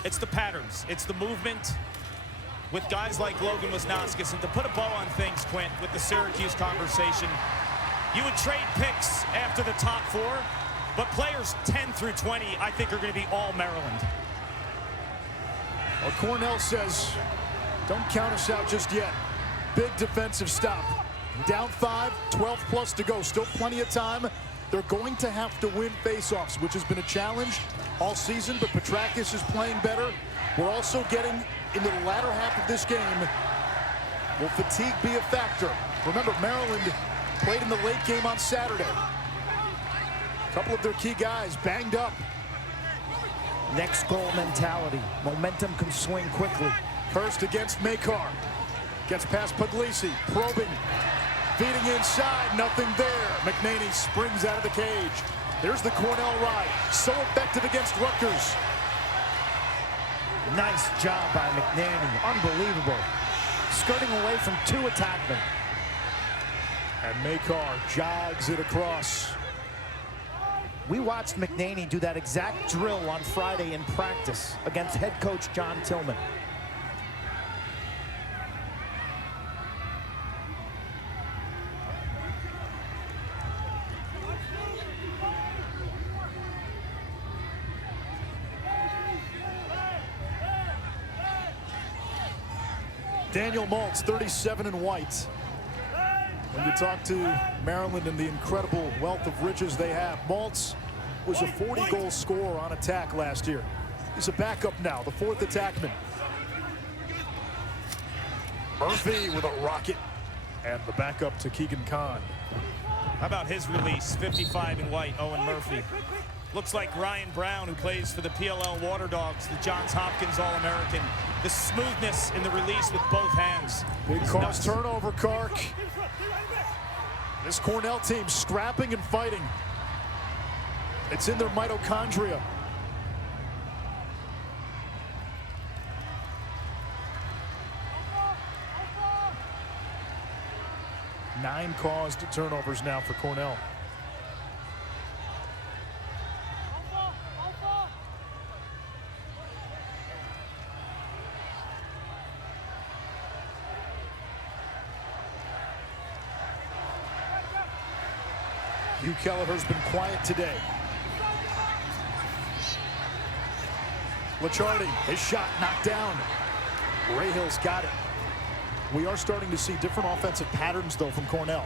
it's the patterns, it's the movement with guys like Logan Wisnauskas. And to put a bow on things, Quint, with the Syracuse conversation, you would trade picks after the top 4, but players 10 through 20, I think, are going to be all Maryland. Well, Cornell says, don't count us out just yet. Big defensive stop. Down 5, 12 plus to go. Still plenty of time. They're going to have to win faceoffs, which has been a challenge all season, but Petrakis is playing better. We're also getting into the latter half of this game. Will fatigue be a factor? Remember, Maryland played in the late game on Saturday. A couple of their key guys banged up. Next goal mentality. Momentum can swing quickly. Hurst against Makar. Gets past Puglisi. Probing. Feeding inside. Nothing there. McNaney springs out of the cage. There's the Cornell ride. So effective against Rutgers. Nice job by McNaney. Unbelievable. Skirting away from 2 attackmen. And Makar jogs it across. We watched McNaney do that exact drill on Friday in practice against head coach John Tillman. Daniel Maltz, 37 in white. When you talk to Maryland and the incredible wealth of riches they have, Maltz was a 40-goal scorer on attack last year. He's a backup now, the 4th attackman. Murphy with a rocket. And the backup to Keegan Kahn. How about his release? 55 in white, Owen Murphy. Looks like Ryan Brown, who plays for the PLL Water Dogs, the Johns Hopkins All-American. The smoothness in the release with both hands. Big Carr's turnover, Kark. This Cornell team scrapping and fighting. It's in their mitochondria. Nine caused turnovers now for Cornell. Hugh Kelleher's been quiet today. Licciardi, his shot knocked down. Rahill's got it. We are starting to see different offensive patterns, though, from Cornell.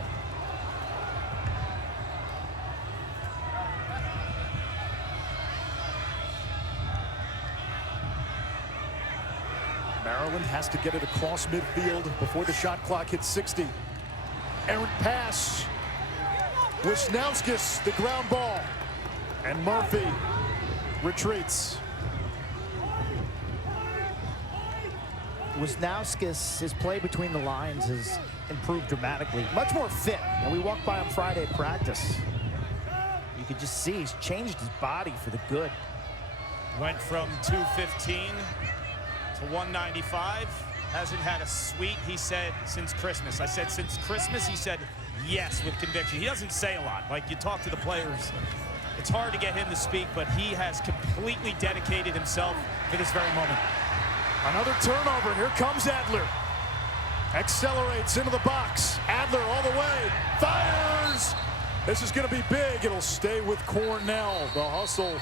Maryland has to get it across midfield before the shot clock hits 60. Errant pass. Wisnauskas, the ground ball. And Murphy retreats. Wisnauskas, his play between the lines has improved dramatically. Much more fit. And we walked by him Friday at practice. You could just see he's changed his body for the good. Went from 215 to 195. Hasn't had a sweet, he said, since Christmas. I said, since Christmas? He said, yes, with conviction. He doesn't say a lot. Like, you talk to the players, it's hard to get him to speak, but he has completely dedicated himself for this very moment. Another turnover. Here comes Adler. Accelerates into the box. Adler all the way. Fires! This is going to be big. It'll stay with Cornell. The hustle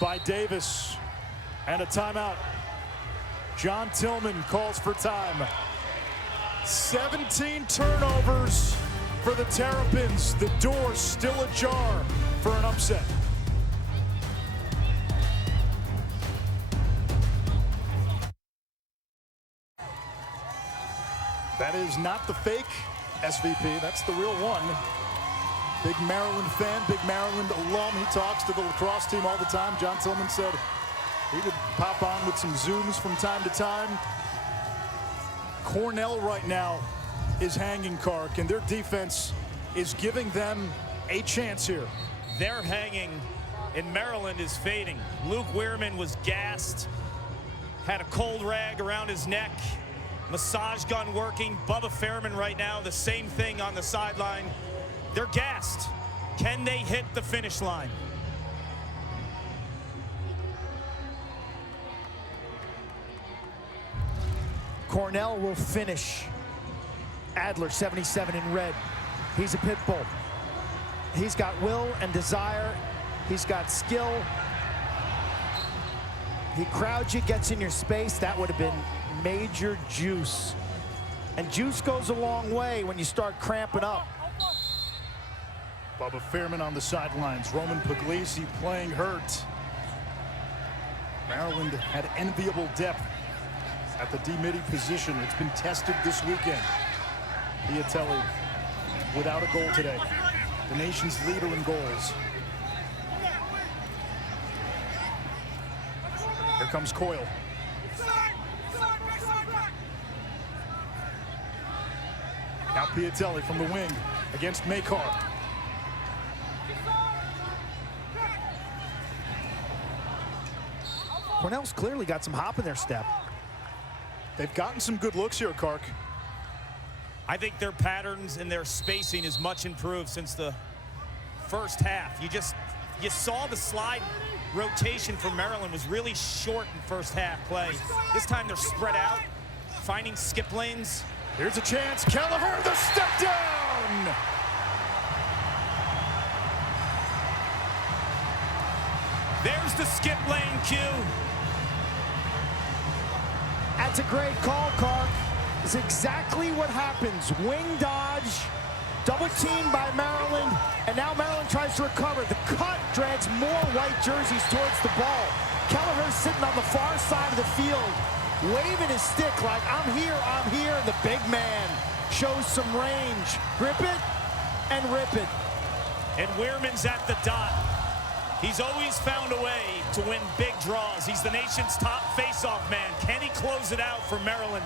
by Davis. And a timeout. John Tillman calls for time. 17 turnovers for the Terrapins. The door still ajar for an upset. That is not the fake SVP. That's the real one. Big Maryland fan, big Maryland alum. He talks to the lacrosse team all the time. John Tillman said he would pop on with some Zooms from time to time. Cornell right now is hanging, Kark, and their defense is giving them a chance here. They're hanging in Maryland is fading. Luke Weirman was gassed, had a cold rag around his neck, massage gun working. Bubba Fairman right now, the same thing on the sideline. They're gassed. Can they hit the finish line? Cornell will finish. Adler, 77 in red. He's a pit bull. He's got will and desire. He's got skill. He crowds you, gets in your space. That would have been major juice. And juice goes a long way when you start cramping up. Bubba Fairman on the sidelines. Roman Puglisi playing hurt. Maryland had enviable depth at the D-midi position. It's been tested this weekend. Piatelli without a goal today. The nation's leader in goals. Here comes Coyle. Now Piatelli from the wing against Makar. Cornell's clearly got some hop in their step. They've gotten some good looks here, Kark. I think their patterns and their spacing is much improved since the first half. You saw the slide rotation for Maryland was really short in first half play. This time they're spread out, finding skip lanes. Here's a chance. Kelleher, the step down. There's the skip lane cue. That's a great call, Kark. It's exactly what happens. Wing dodge, double team by Maryland, and now Maryland tries to recover. The cut drags more white jerseys towards the ball. Kelleher's sitting on the far side of the field, waving his stick like, I'm here, and the big man shows some range. Grip it and rip it. And Weirman's at the dot. He's always found a way to win big draws. He's the nation's top face-off man. Can he close it out for Maryland?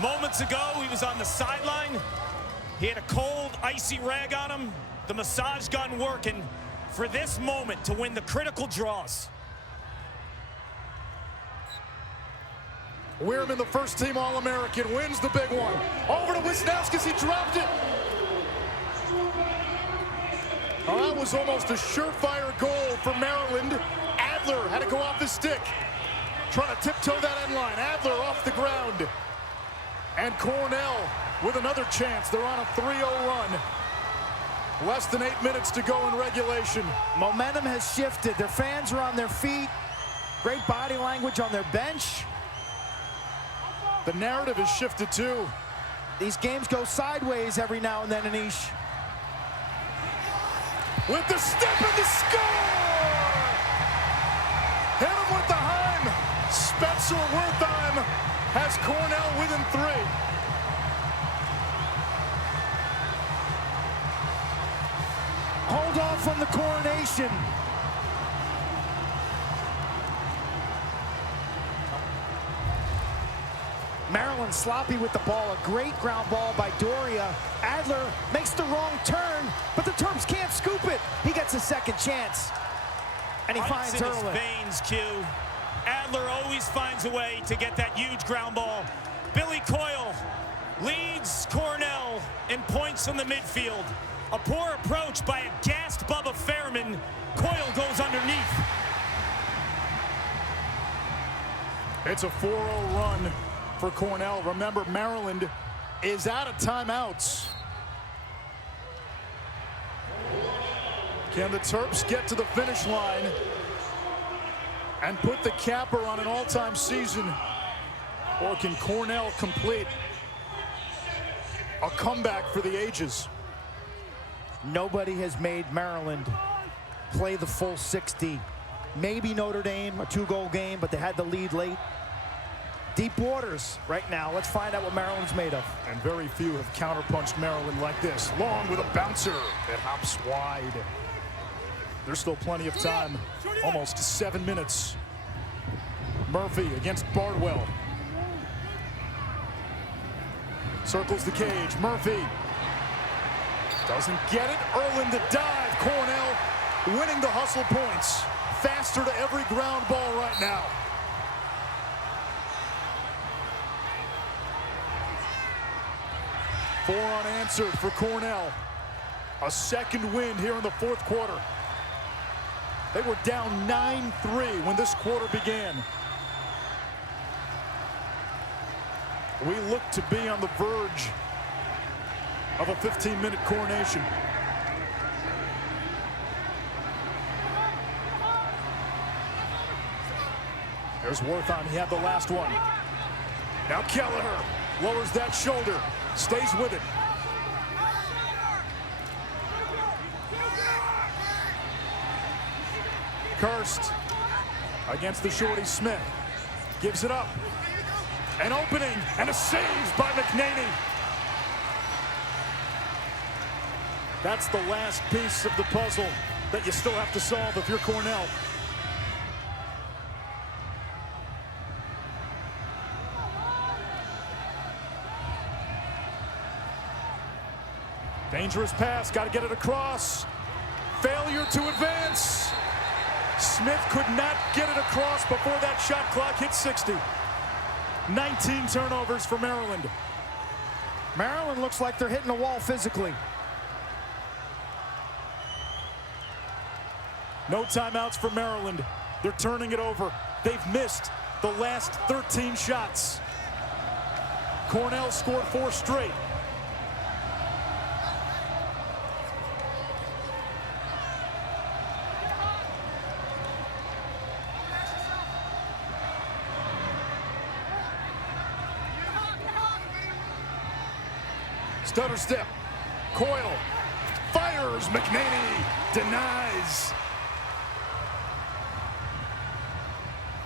Moments ago, he was on the sideline. He had a cold, icy rag on him. The massage gun working for this moment to win the critical draws. Weirman, the first-team All-American, wins the big one. Over to Wisniewski, he dropped it. Oh, that was almost a surefire goal for Maryland. Adler had to go off the stick. Trying to tiptoe that end line. Adler off the ground. And Cornell with another chance. They're on a 3-0 run. Less than 8 minutes to go in regulation. Momentum has shifted. Their fans are on their feet. Great body language on their bench. The narrative has shifted too. These games go sideways every now and then, Anish. With the step and the score! Hit him with the Heim. Spencer Wertheim has Cornell within 3. Hold off on the coronation. Maryland sloppy with the ball. A great ground ball by Doria. Adler makes the wrong turn, but the Terps can't scoop it. He gets a second chance. And he finds in his Erlen. veins, Q. Adler always finds a way to get that huge ground ball. Billy Coyle leads Cornell in points from the midfield. A poor approach by a gassed Bubba Fairman. Coyle goes underneath. It's a 4-0 run for Cornell. Remember, Maryland is out of timeouts. Can the Terps get to the finish line and put the capper on an all-time season? Or can Cornell complete a comeback for the ages? Nobody has made Maryland play the full 60. Maybe Notre Dame, a 2-goal game, but they had the lead late. Deep waters right now. Let's find out what Maryland's made of. And very few have counterpunched Maryland like this. Long with a bouncer that hops wide. There's still plenty of time. Almost 7 minutes. Murphy against Bardwell. Circles the cage. Murphy doesn't get it. Erlen to dive. Cornell winning the hustle points. answer to every ground ball right now. Four unanswered for Cornell. A second win here in the fourth quarter. They were down 9-3 when this quarter began. We look to be on the verge of a 15-minute coronation. There's Worthon. He had the last one. Now Kelleher lowers that shoulder, stays with it. Kirst against the shorty Smith. Gives it up. An opening and a save by McNaney. That's the last piece of the puzzle that you still have to solve if you're Cornell. Dangerous pass, got to get it across. Failure to advance. Smith could not get it across before that shot clock hit 60. 19 turnovers for Maryland. Maryland looks like they're hitting the wall physically. No timeouts for Maryland. They're turning it over. They've missed the last 13 shots. Cornell scored 4 straight. Stutter step. Coyle fires. McNaney denies.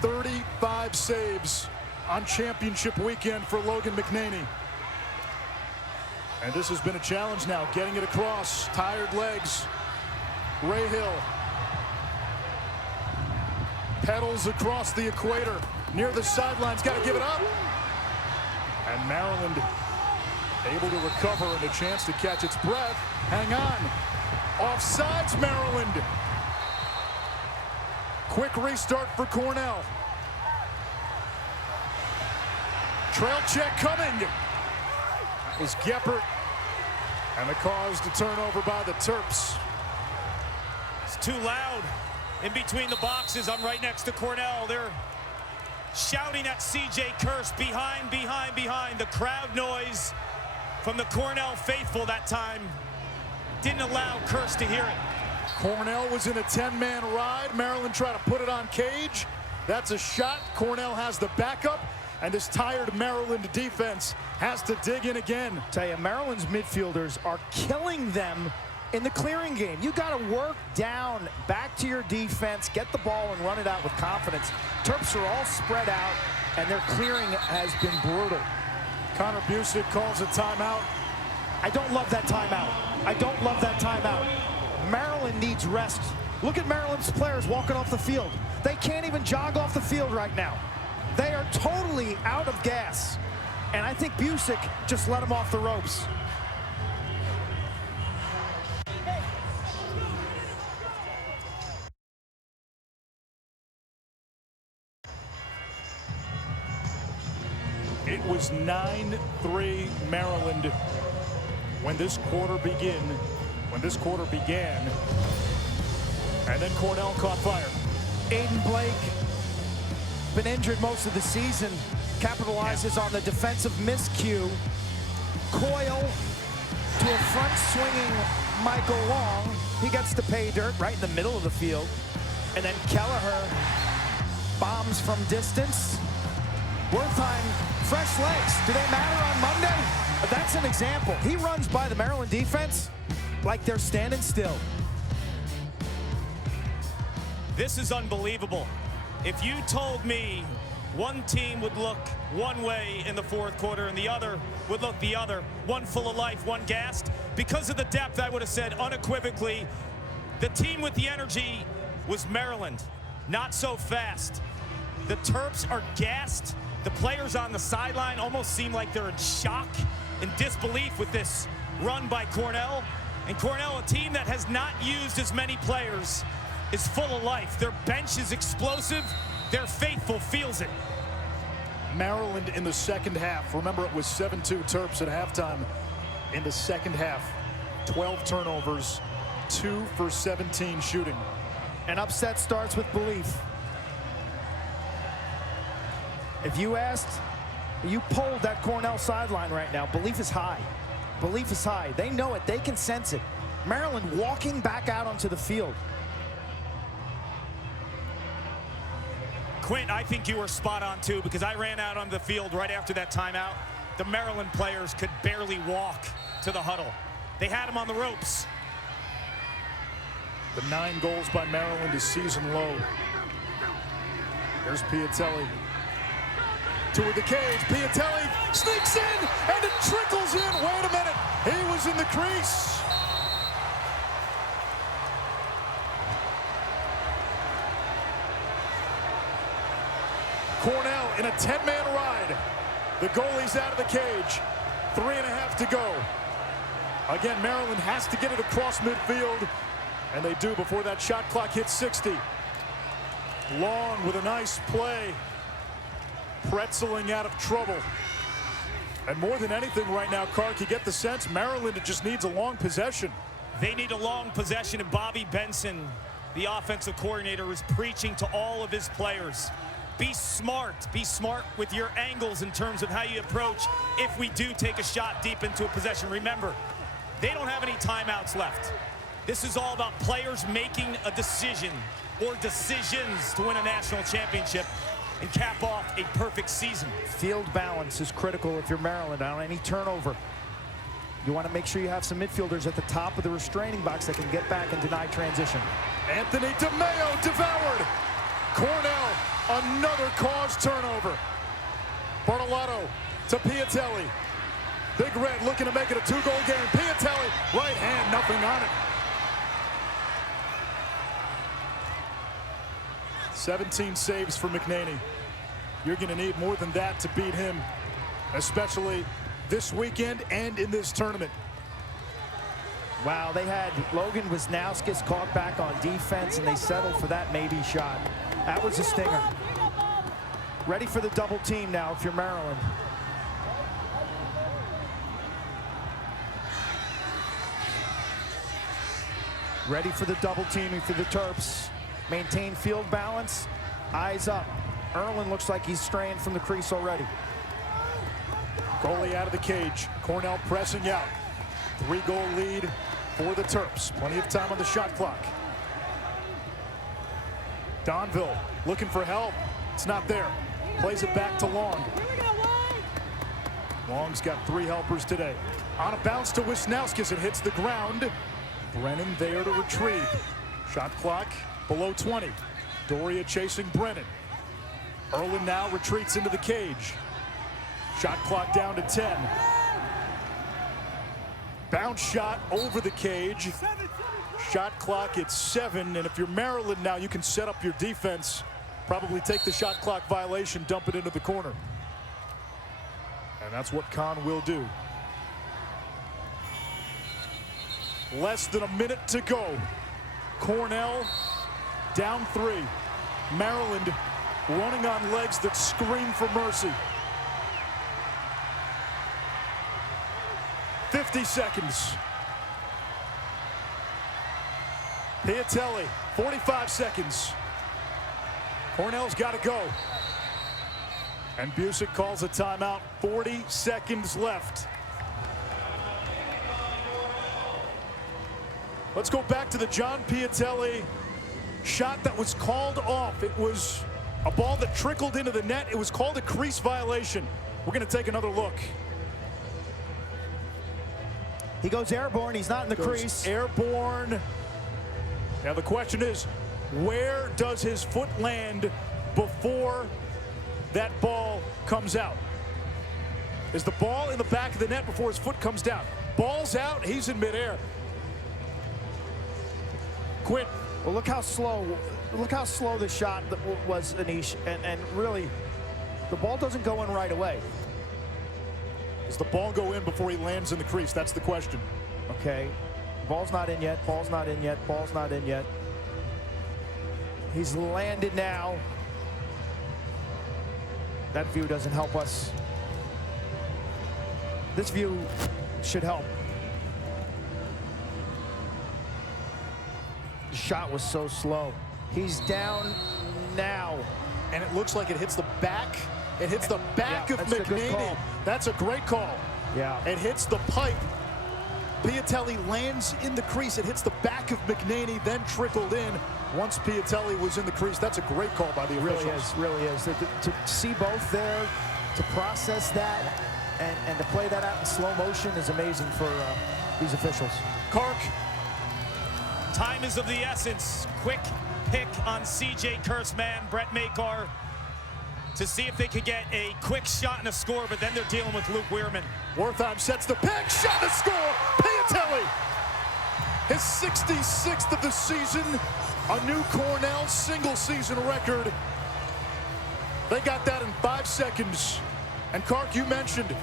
35 saves on championship weekend for Logan McNaney. And this has been a challenge now, getting it across. Tired legs. Rahill pedals across the equator near the sidelines. Got to give it up. And Maryland able to recover and a chance to catch its breath. Hang on. Offsides, Maryland. Quick restart for Cornell. Trail check coming. That was Geppert. And the cause to turnover by the Terps. It's too loud in between the boxes. I'm right next to Cornell. They're shouting at C.J. Kirst, behind, behind, behind. The crowd noise from the Cornell faithful that time didn't allow Kirst to hear it. Cornell was in a 10-man ride. Maryland tried to put it on Cage. That's a shot. Cornell has the backup, and this tired Maryland defense has to dig in again. Tell you, Maryland's midfielders are killing them in the clearing game. You got to work down, back to your defense, get the ball and run it out with confidence. Terps are all spread out, and their clearing has been brutal. Connor Busick calls a timeout. I don't love that timeout. I don't love that timeout. Maryland needs rest. Look at Maryland's players walking off the field. They can't even jog off the field right now. They are totally out of gas. And I think Busick just let them off the ropes. It was 9-3 Maryland when this quarter began. And then Cornell caught fire. Aiden Blake, been injured most of the season, capitalizes on the defensive miscue. Coyle to a front swinging Michael Long. He gets the pay dirt right in the middle of the field. And then Kelleher bombs from distance. Wertheim, fresh legs. Do they matter on Monday? That's an example. He runs by the Maryland defense like they're standing still. This is unbelievable. If you told me one team would look one way in the fourth quarter and the other would look the other, one full of life, one gassed, because of the depth, I would have said unequivocally, the team with the energy was Maryland. Not so fast. The Terps are gassed. The players on the sideline almost seem like they're in shock and disbelief with this run by Cornell. And Cornell, a team that has not used as many players is full of life. Their bench is explosive. Their faithful feels it. Maryland in the second half. Remember, it was 7-2 Terps at halftime. In the second half, 12 turnovers, 2 for 17 shooting. An upset starts with belief. If you polled that Cornell sideline right now, belief is high. Belief is high. They know it. They can sense it. Maryland walking back out onto the field. Quint, I think you were spot on too, because I ran out on the field right after that timeout. The Maryland players could barely walk to the huddle. They had them on the ropes. The 9 goals by Maryland is season low. There's Piatelli. Toward the cage. Piatelli sneaks in, and it trickles in. Wait a minute. He was in the crease. Cornell in a 10-man ride. The goalie's out of the cage. 3.5 to go. Again, Maryland has to get it across midfield, and they do before that shot clock hits 60. Long with a nice play. Pretzeling out of trouble. And more than anything right now, Clark, you get the sense Maryland just needs a long possession. They need a long possession, and Bobby Benson, the offensive coordinator, is preaching to all of his players. Be smart with your angles in terms of how you approach if we do take a shot deep into a possession. Remember, they don't have any timeouts left. This is all about players making a decision or decisions to win a national championship and cap off a perfect season. Field balance is critical if you're Maryland on any turnover. You want to make sure you have some midfielders at the top of the restraining box that can get back and deny transition. Anthony DeMeo devoured. Cornell, another cause turnover. Bartolotto to Piatelli. Big Red looking to make it a 2-goal game. Piatelli, right hand, nothing on it. 17 saves for McNaney. You're going to need more than that to beat him, especially this weekend and in this tournament. Wow, they had Logan Wisnauskas caught back on defense, and they settled for that maybe shot. That was a stinger. Ready for the double team now if you're Maryland. Ready for the double teaming for the Terps. Maintain field balance. Eyes up. Erlin looks like he's straying from the crease already. Goalie out of the cage. Cornell pressing out. 3-goal lead for the Terps. Plenty of time on the shot clock. Donville looking for help. It's not there. Plays it back to Long. Long's got 3 helpers today. On a bounce to Wisnauskas. It hits the ground. Brennan there to retrieve. Shot clock below 20. Doria chasing Brennan. Erlin now retreats into the cage. Shot clock down to 10. Bounce shot over the cage. Shot clock at 7. And if you're Maryland now, you can set up your defense. Probably take the shot clock violation, dump it into the corner. And that's what Kahn will do. Less than a minute to go. Cornell down 3. Maryland running on legs that scream for mercy. 50 seconds. Piatelli, 45 seconds. Cornell's got to go. And Busick calls a timeout. 40 seconds left. Let's go back to the John Piatelli shot that was called off. It was a ball that trickled into the net. It was called a crease violation. We're going to take another look. He goes airborne. He's not in the crease. Airborne. Now the question is, where does his foot land before that ball comes out? Is the ball in the back of the net before his foot comes down? Ball's out. He's in midair. Quint. Well, look how slow the shot was, Anish, and really, the ball doesn't go in right away. Does the ball go in before he lands in the crease? That's the question. Okay, ball's not in yet. Ball's not in yet. Ball's not in yet. He's landed now. That view doesn't help us. This view should help. The shot was so slow. He's down now. And it looks like it hits the back. It hits the back of McNaney. That's a great call. Yeah. It hits the pipe. Piatelli lands in the crease. It hits the back of McNaney, then trickled in once Piatelli was in the crease. That's a great call by the officials. Really is. To see both there, to process that, and to play that out in slow motion is amazing for these officials. Kark. Time is of the essence. Quick pick on CJ Kurtzman, Brett Makar, to see if they could get a quick shot and a score, but then they're dealing with Luke Weirman. Wertheim sets the pick, shot and score. Piatelli, his 66th of the season, a new Cornell single-season record. They got that in 5 seconds. And Kark, you mentioned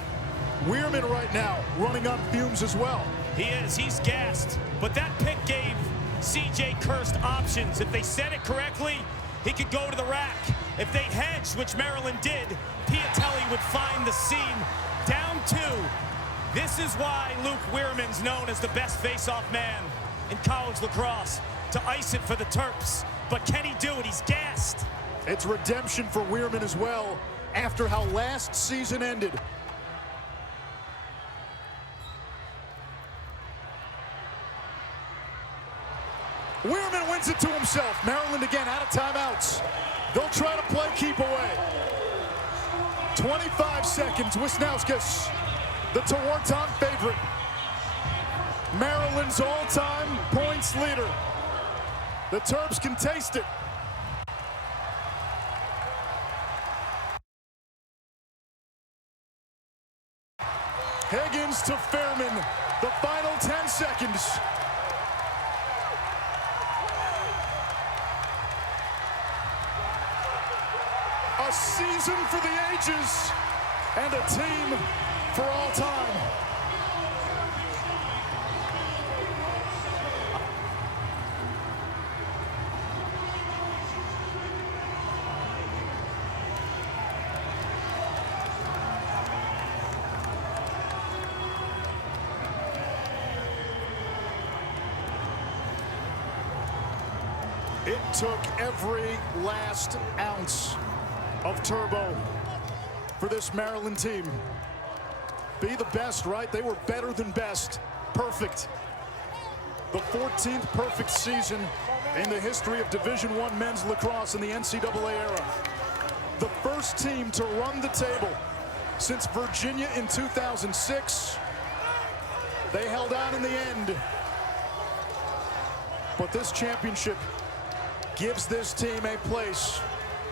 Weirman right now running on fumes as well. He is. He's gassed. But that pick gave CJ Kurtz options. If they set it correctly, he could go to the rack. If they hedged, which Maryland did, Piatelli would find the seam. Down 2. This is why Luke Weirman's known as the best face-off man in college lacrosse, to ice it for the Terps. But can he do it? He's gassed. It's redemption for Weirman as well after how last season ended. Weirman wins it to himself. Maryland again out of timeouts. They'll try to play keep away. 25 seconds. Wisnauskas, the Tewaaraton favorite. Maryland's all-time points leader. The Terps can taste it. Higgins to Fairman. The final 10 seconds. A season for the ages and a team for all time. It took every last ounce of turbo for this Maryland team. Be the best, right? They were better than best. Perfect. The 14th perfect season in the history of Division I men's lacrosse in the NCAA era. The first team to run the table since Virginia in 2006. They held on in the end. But this championship gives this team a place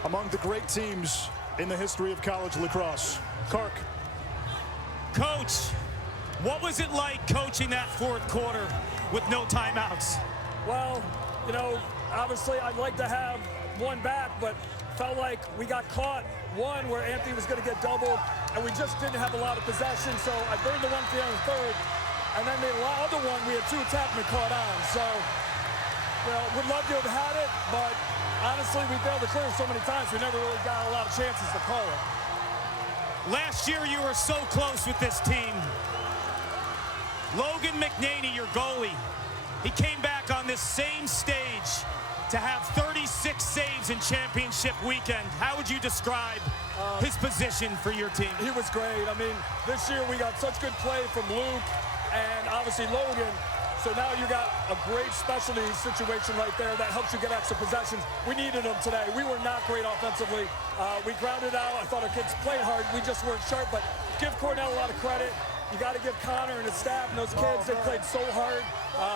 among the great teams in the history of college lacrosse. Kark. Coach, what was it like coaching that fourth quarter with no timeouts? Well, you know, obviously I'd like to have one back, but felt like we got caught one where Anthony was going to get doubled, and we just didn't have a lot of possession, so I burned the one for the other third, and then the other one, we had 2 attackmen caught on, so, you know, would love to have had it, but honestly, we failed to clear so many times, we never really got a lot of chances to call it. Last year, you were so close with this team. Logan McNaney, your goalie, he came back on this same stage to have 36 saves in championship weekend. How would you describe his position for your team? He was great. I mean, this year we got such good play from Luke and obviously Logan. So now you got a great specialty situation right there that helps you get extra possessions. We needed them today. We were not great offensively. We grounded out. I thought our kids played hard. We just weren't sharp, but give Cornell a lot of credit. You got to give Connor and his staff and those kids, they played so hard.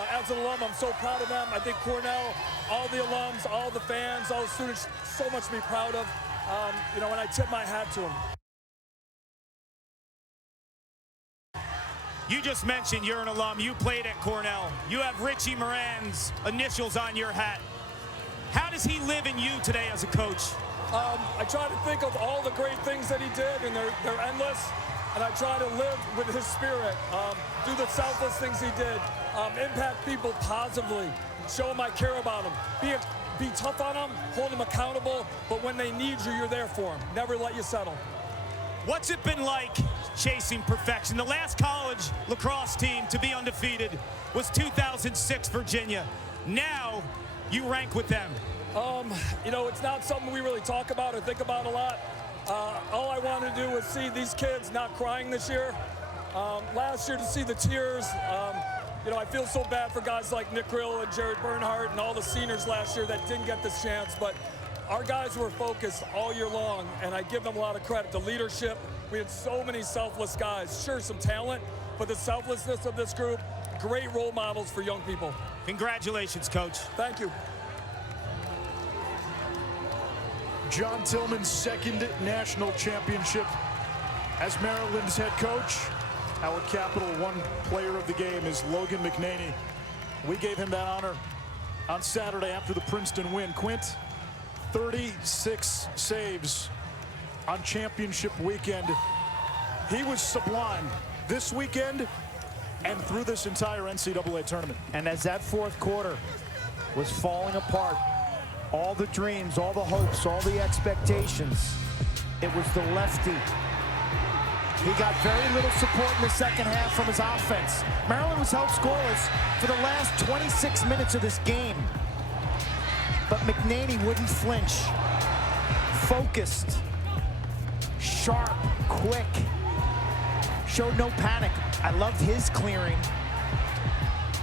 As an alum, I'm so proud of them. I think Cornell, all the alums, all the fans, all the students, so much to be proud of. You know, and I tip my hat to them. You just mentioned you're an alum. You played at Cornell. You have Richie Moran's initials on your hat. How does he live in you today as a coach? I try to think of all the great things that he did, and they're endless. And I try to live with his spirit, do the selfless things he did, impact people positively, show them I care about them, be tough on them, hold them accountable, but when they need you, you're there for them. Never let you settle. What's it been like chasing perfection? The last college lacrosse team to be undefeated was 2006 Virginia. Now you rank with them. You know, it's not something we really talk about or think about a lot. All I wanted to do was see these kids not crying this year. Last year to see the tears, you know, I feel so bad for guys like Nick Grill and Jared Bernhardt and all the seniors last year that didn't get this chance, but our guys were focused all year long, and I give them a lot of credit. The leadership, we had so many selfless guys. Sure, some talent, but the selflessness of this group, great role models for young people. Congratulations, Coach. Thank you. John Tillman's second national championship as Maryland's head coach. Our Capital One player of the game is Logan McNaney. We gave him that honor on Saturday after the Princeton win. Quint, 36 saves on championship weekend. He was sublime this weekend and through this entire NCAA tournament. And as that fourth quarter was falling apart, all the dreams, all the hopes, all the expectations, it was the lefty. He got very little support in the second half from his offense. Maryland was held scoreless for the last 26 minutes of this game. But McNaney wouldn't flinch. Focused, sharp, quick, showed no panic. I loved his clearing,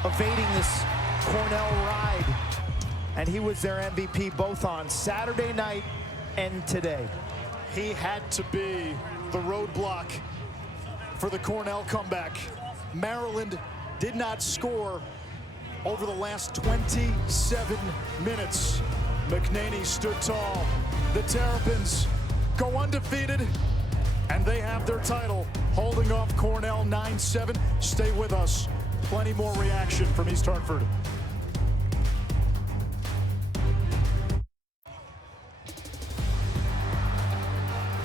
evading this Cornell ride. And he was their MVP both on Saturday night and today. He had to be the roadblock for the Cornell comeback. Maryland did not score over the last 27 minutes. McNaney stood tall. The Terrapins go undefeated, and they have their title, holding off Cornell 9-7. Stay with us. Plenty more reaction from East Hartford.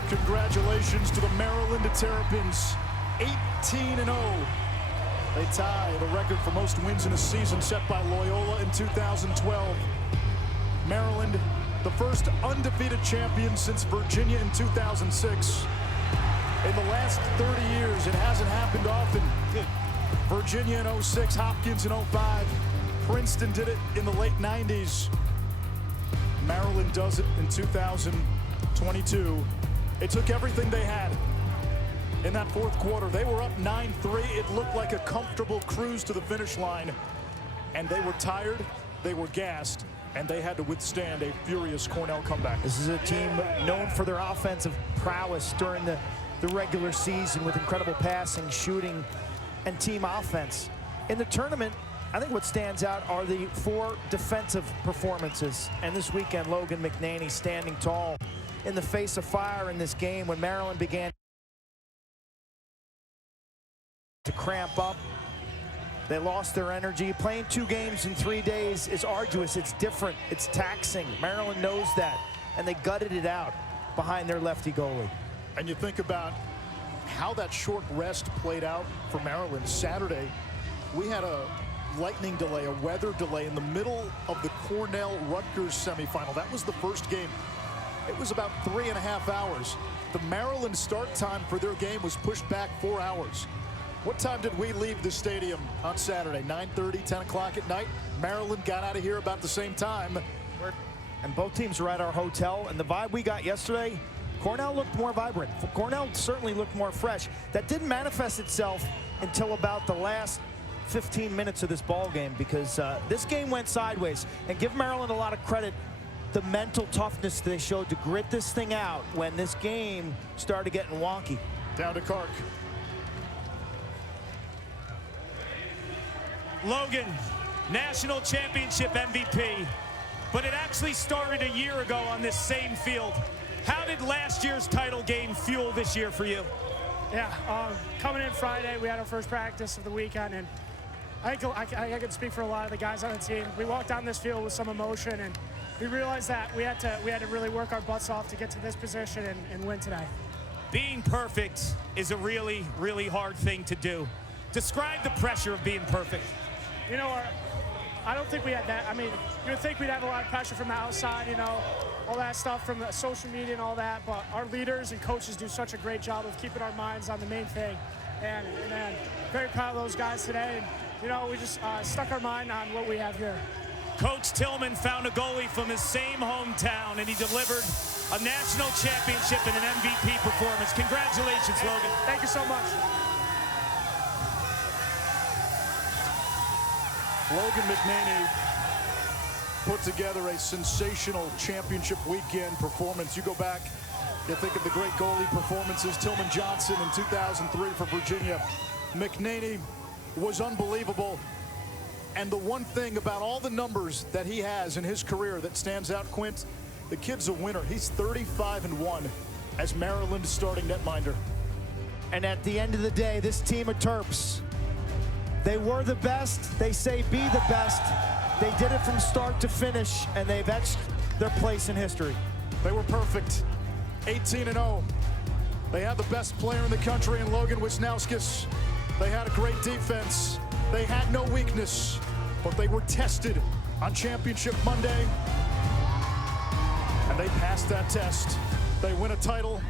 Congratulations to the Maryland Terrapins, 18-0. They tie the record for most wins in a season set by Loyola in 2012. Maryland, the first undefeated champion since Virginia in 2006. In the last 30 years, it hasn't happened often. Virginia in 06, Hopkins in 05. Princeton did it in the late 90s. Maryland does it in 2022. It took everything they had. In that fourth quarter, they were up 9-3. It looked like a comfortable cruise to the finish line. And they were tired, they were gassed, and they had to withstand a furious Cornell comeback. This is a team known for their offensive prowess during the regular season with incredible passing, shooting, and team offense. In the tournament, I think what stands out are the 4 defensive performances. And this weekend, Logan McNaney standing tall in the face of fire in this game when Maryland began to cramp up. They lost their energy. Playing 2 games in 3 days is arduous. It's different. It's taxing. Maryland knows that, and they gutted it out behind their lefty goalie. And you think about how that short rest played out for Maryland. Saturday, we had a lightning delay, a weather delay in the middle of the Cornell-Rutgers semifinal. That was the first game. It was about 3.5 hours. The Maryland start time for their game was pushed back 4 hours. What time did we leave the stadium on Saturday? 9:30, 10 o'clock at night. Maryland got out of here about the same time. And both teams were at our hotel, and the vibe we got yesterday, Cornell looked more vibrant. Cornell certainly looked more fresh. That didn't manifest itself until about the last 15 minutes of this ball game, because this game went sideways. And give Maryland a lot of credit, the mental toughness they showed to grit this thing out when this game started getting wonky. Down to Kark. Logan, national championship MVP, but it actually started a year ago on this same field. How did last year's title game fuel this year for you? Yeah, coming in Friday, we had our first practice of the weekend, and I can speak for a lot of the guys on the team. We walked down this field with some emotion, and we realized that we had to really work our butts off to get to this position and win today. Being perfect is a really, really hard thing to do. Describe the pressure of being perfect. You know, I don't think we had that. I mean, you would think we'd have a lot of pressure from the outside, you know, all that stuff from the social media and all that, but our leaders and coaches do such a great job of keeping our minds on the main thing. And very proud of those guys today. And, you know, we just stuck our mind on what we have here. Coach Tillman found a goalie from his same hometown, and he delivered a national championship and an MVP performance. Congratulations, Logan. Thank you so much. Logan McNaney put together a sensational championship weekend performance. You go back, you think of the great goalie performances. Tillman Johnson in 2003 for Virginia. McNaney was unbelievable. And the one thing about all the numbers that he has in his career that stands out, Quint, the kid's a winner. He's 35-1 as Maryland's starting netminder. And at the end of the day, this team of Terps, they were the best. They say be the best. They did it from start to finish, and they've etched their place in history. They were perfect. 18-0. They had the best player in the country in Logan Wisnauskas. They had a great defense. They had no weakness, but they were tested on Championship Monday, and they passed that test. They win a title.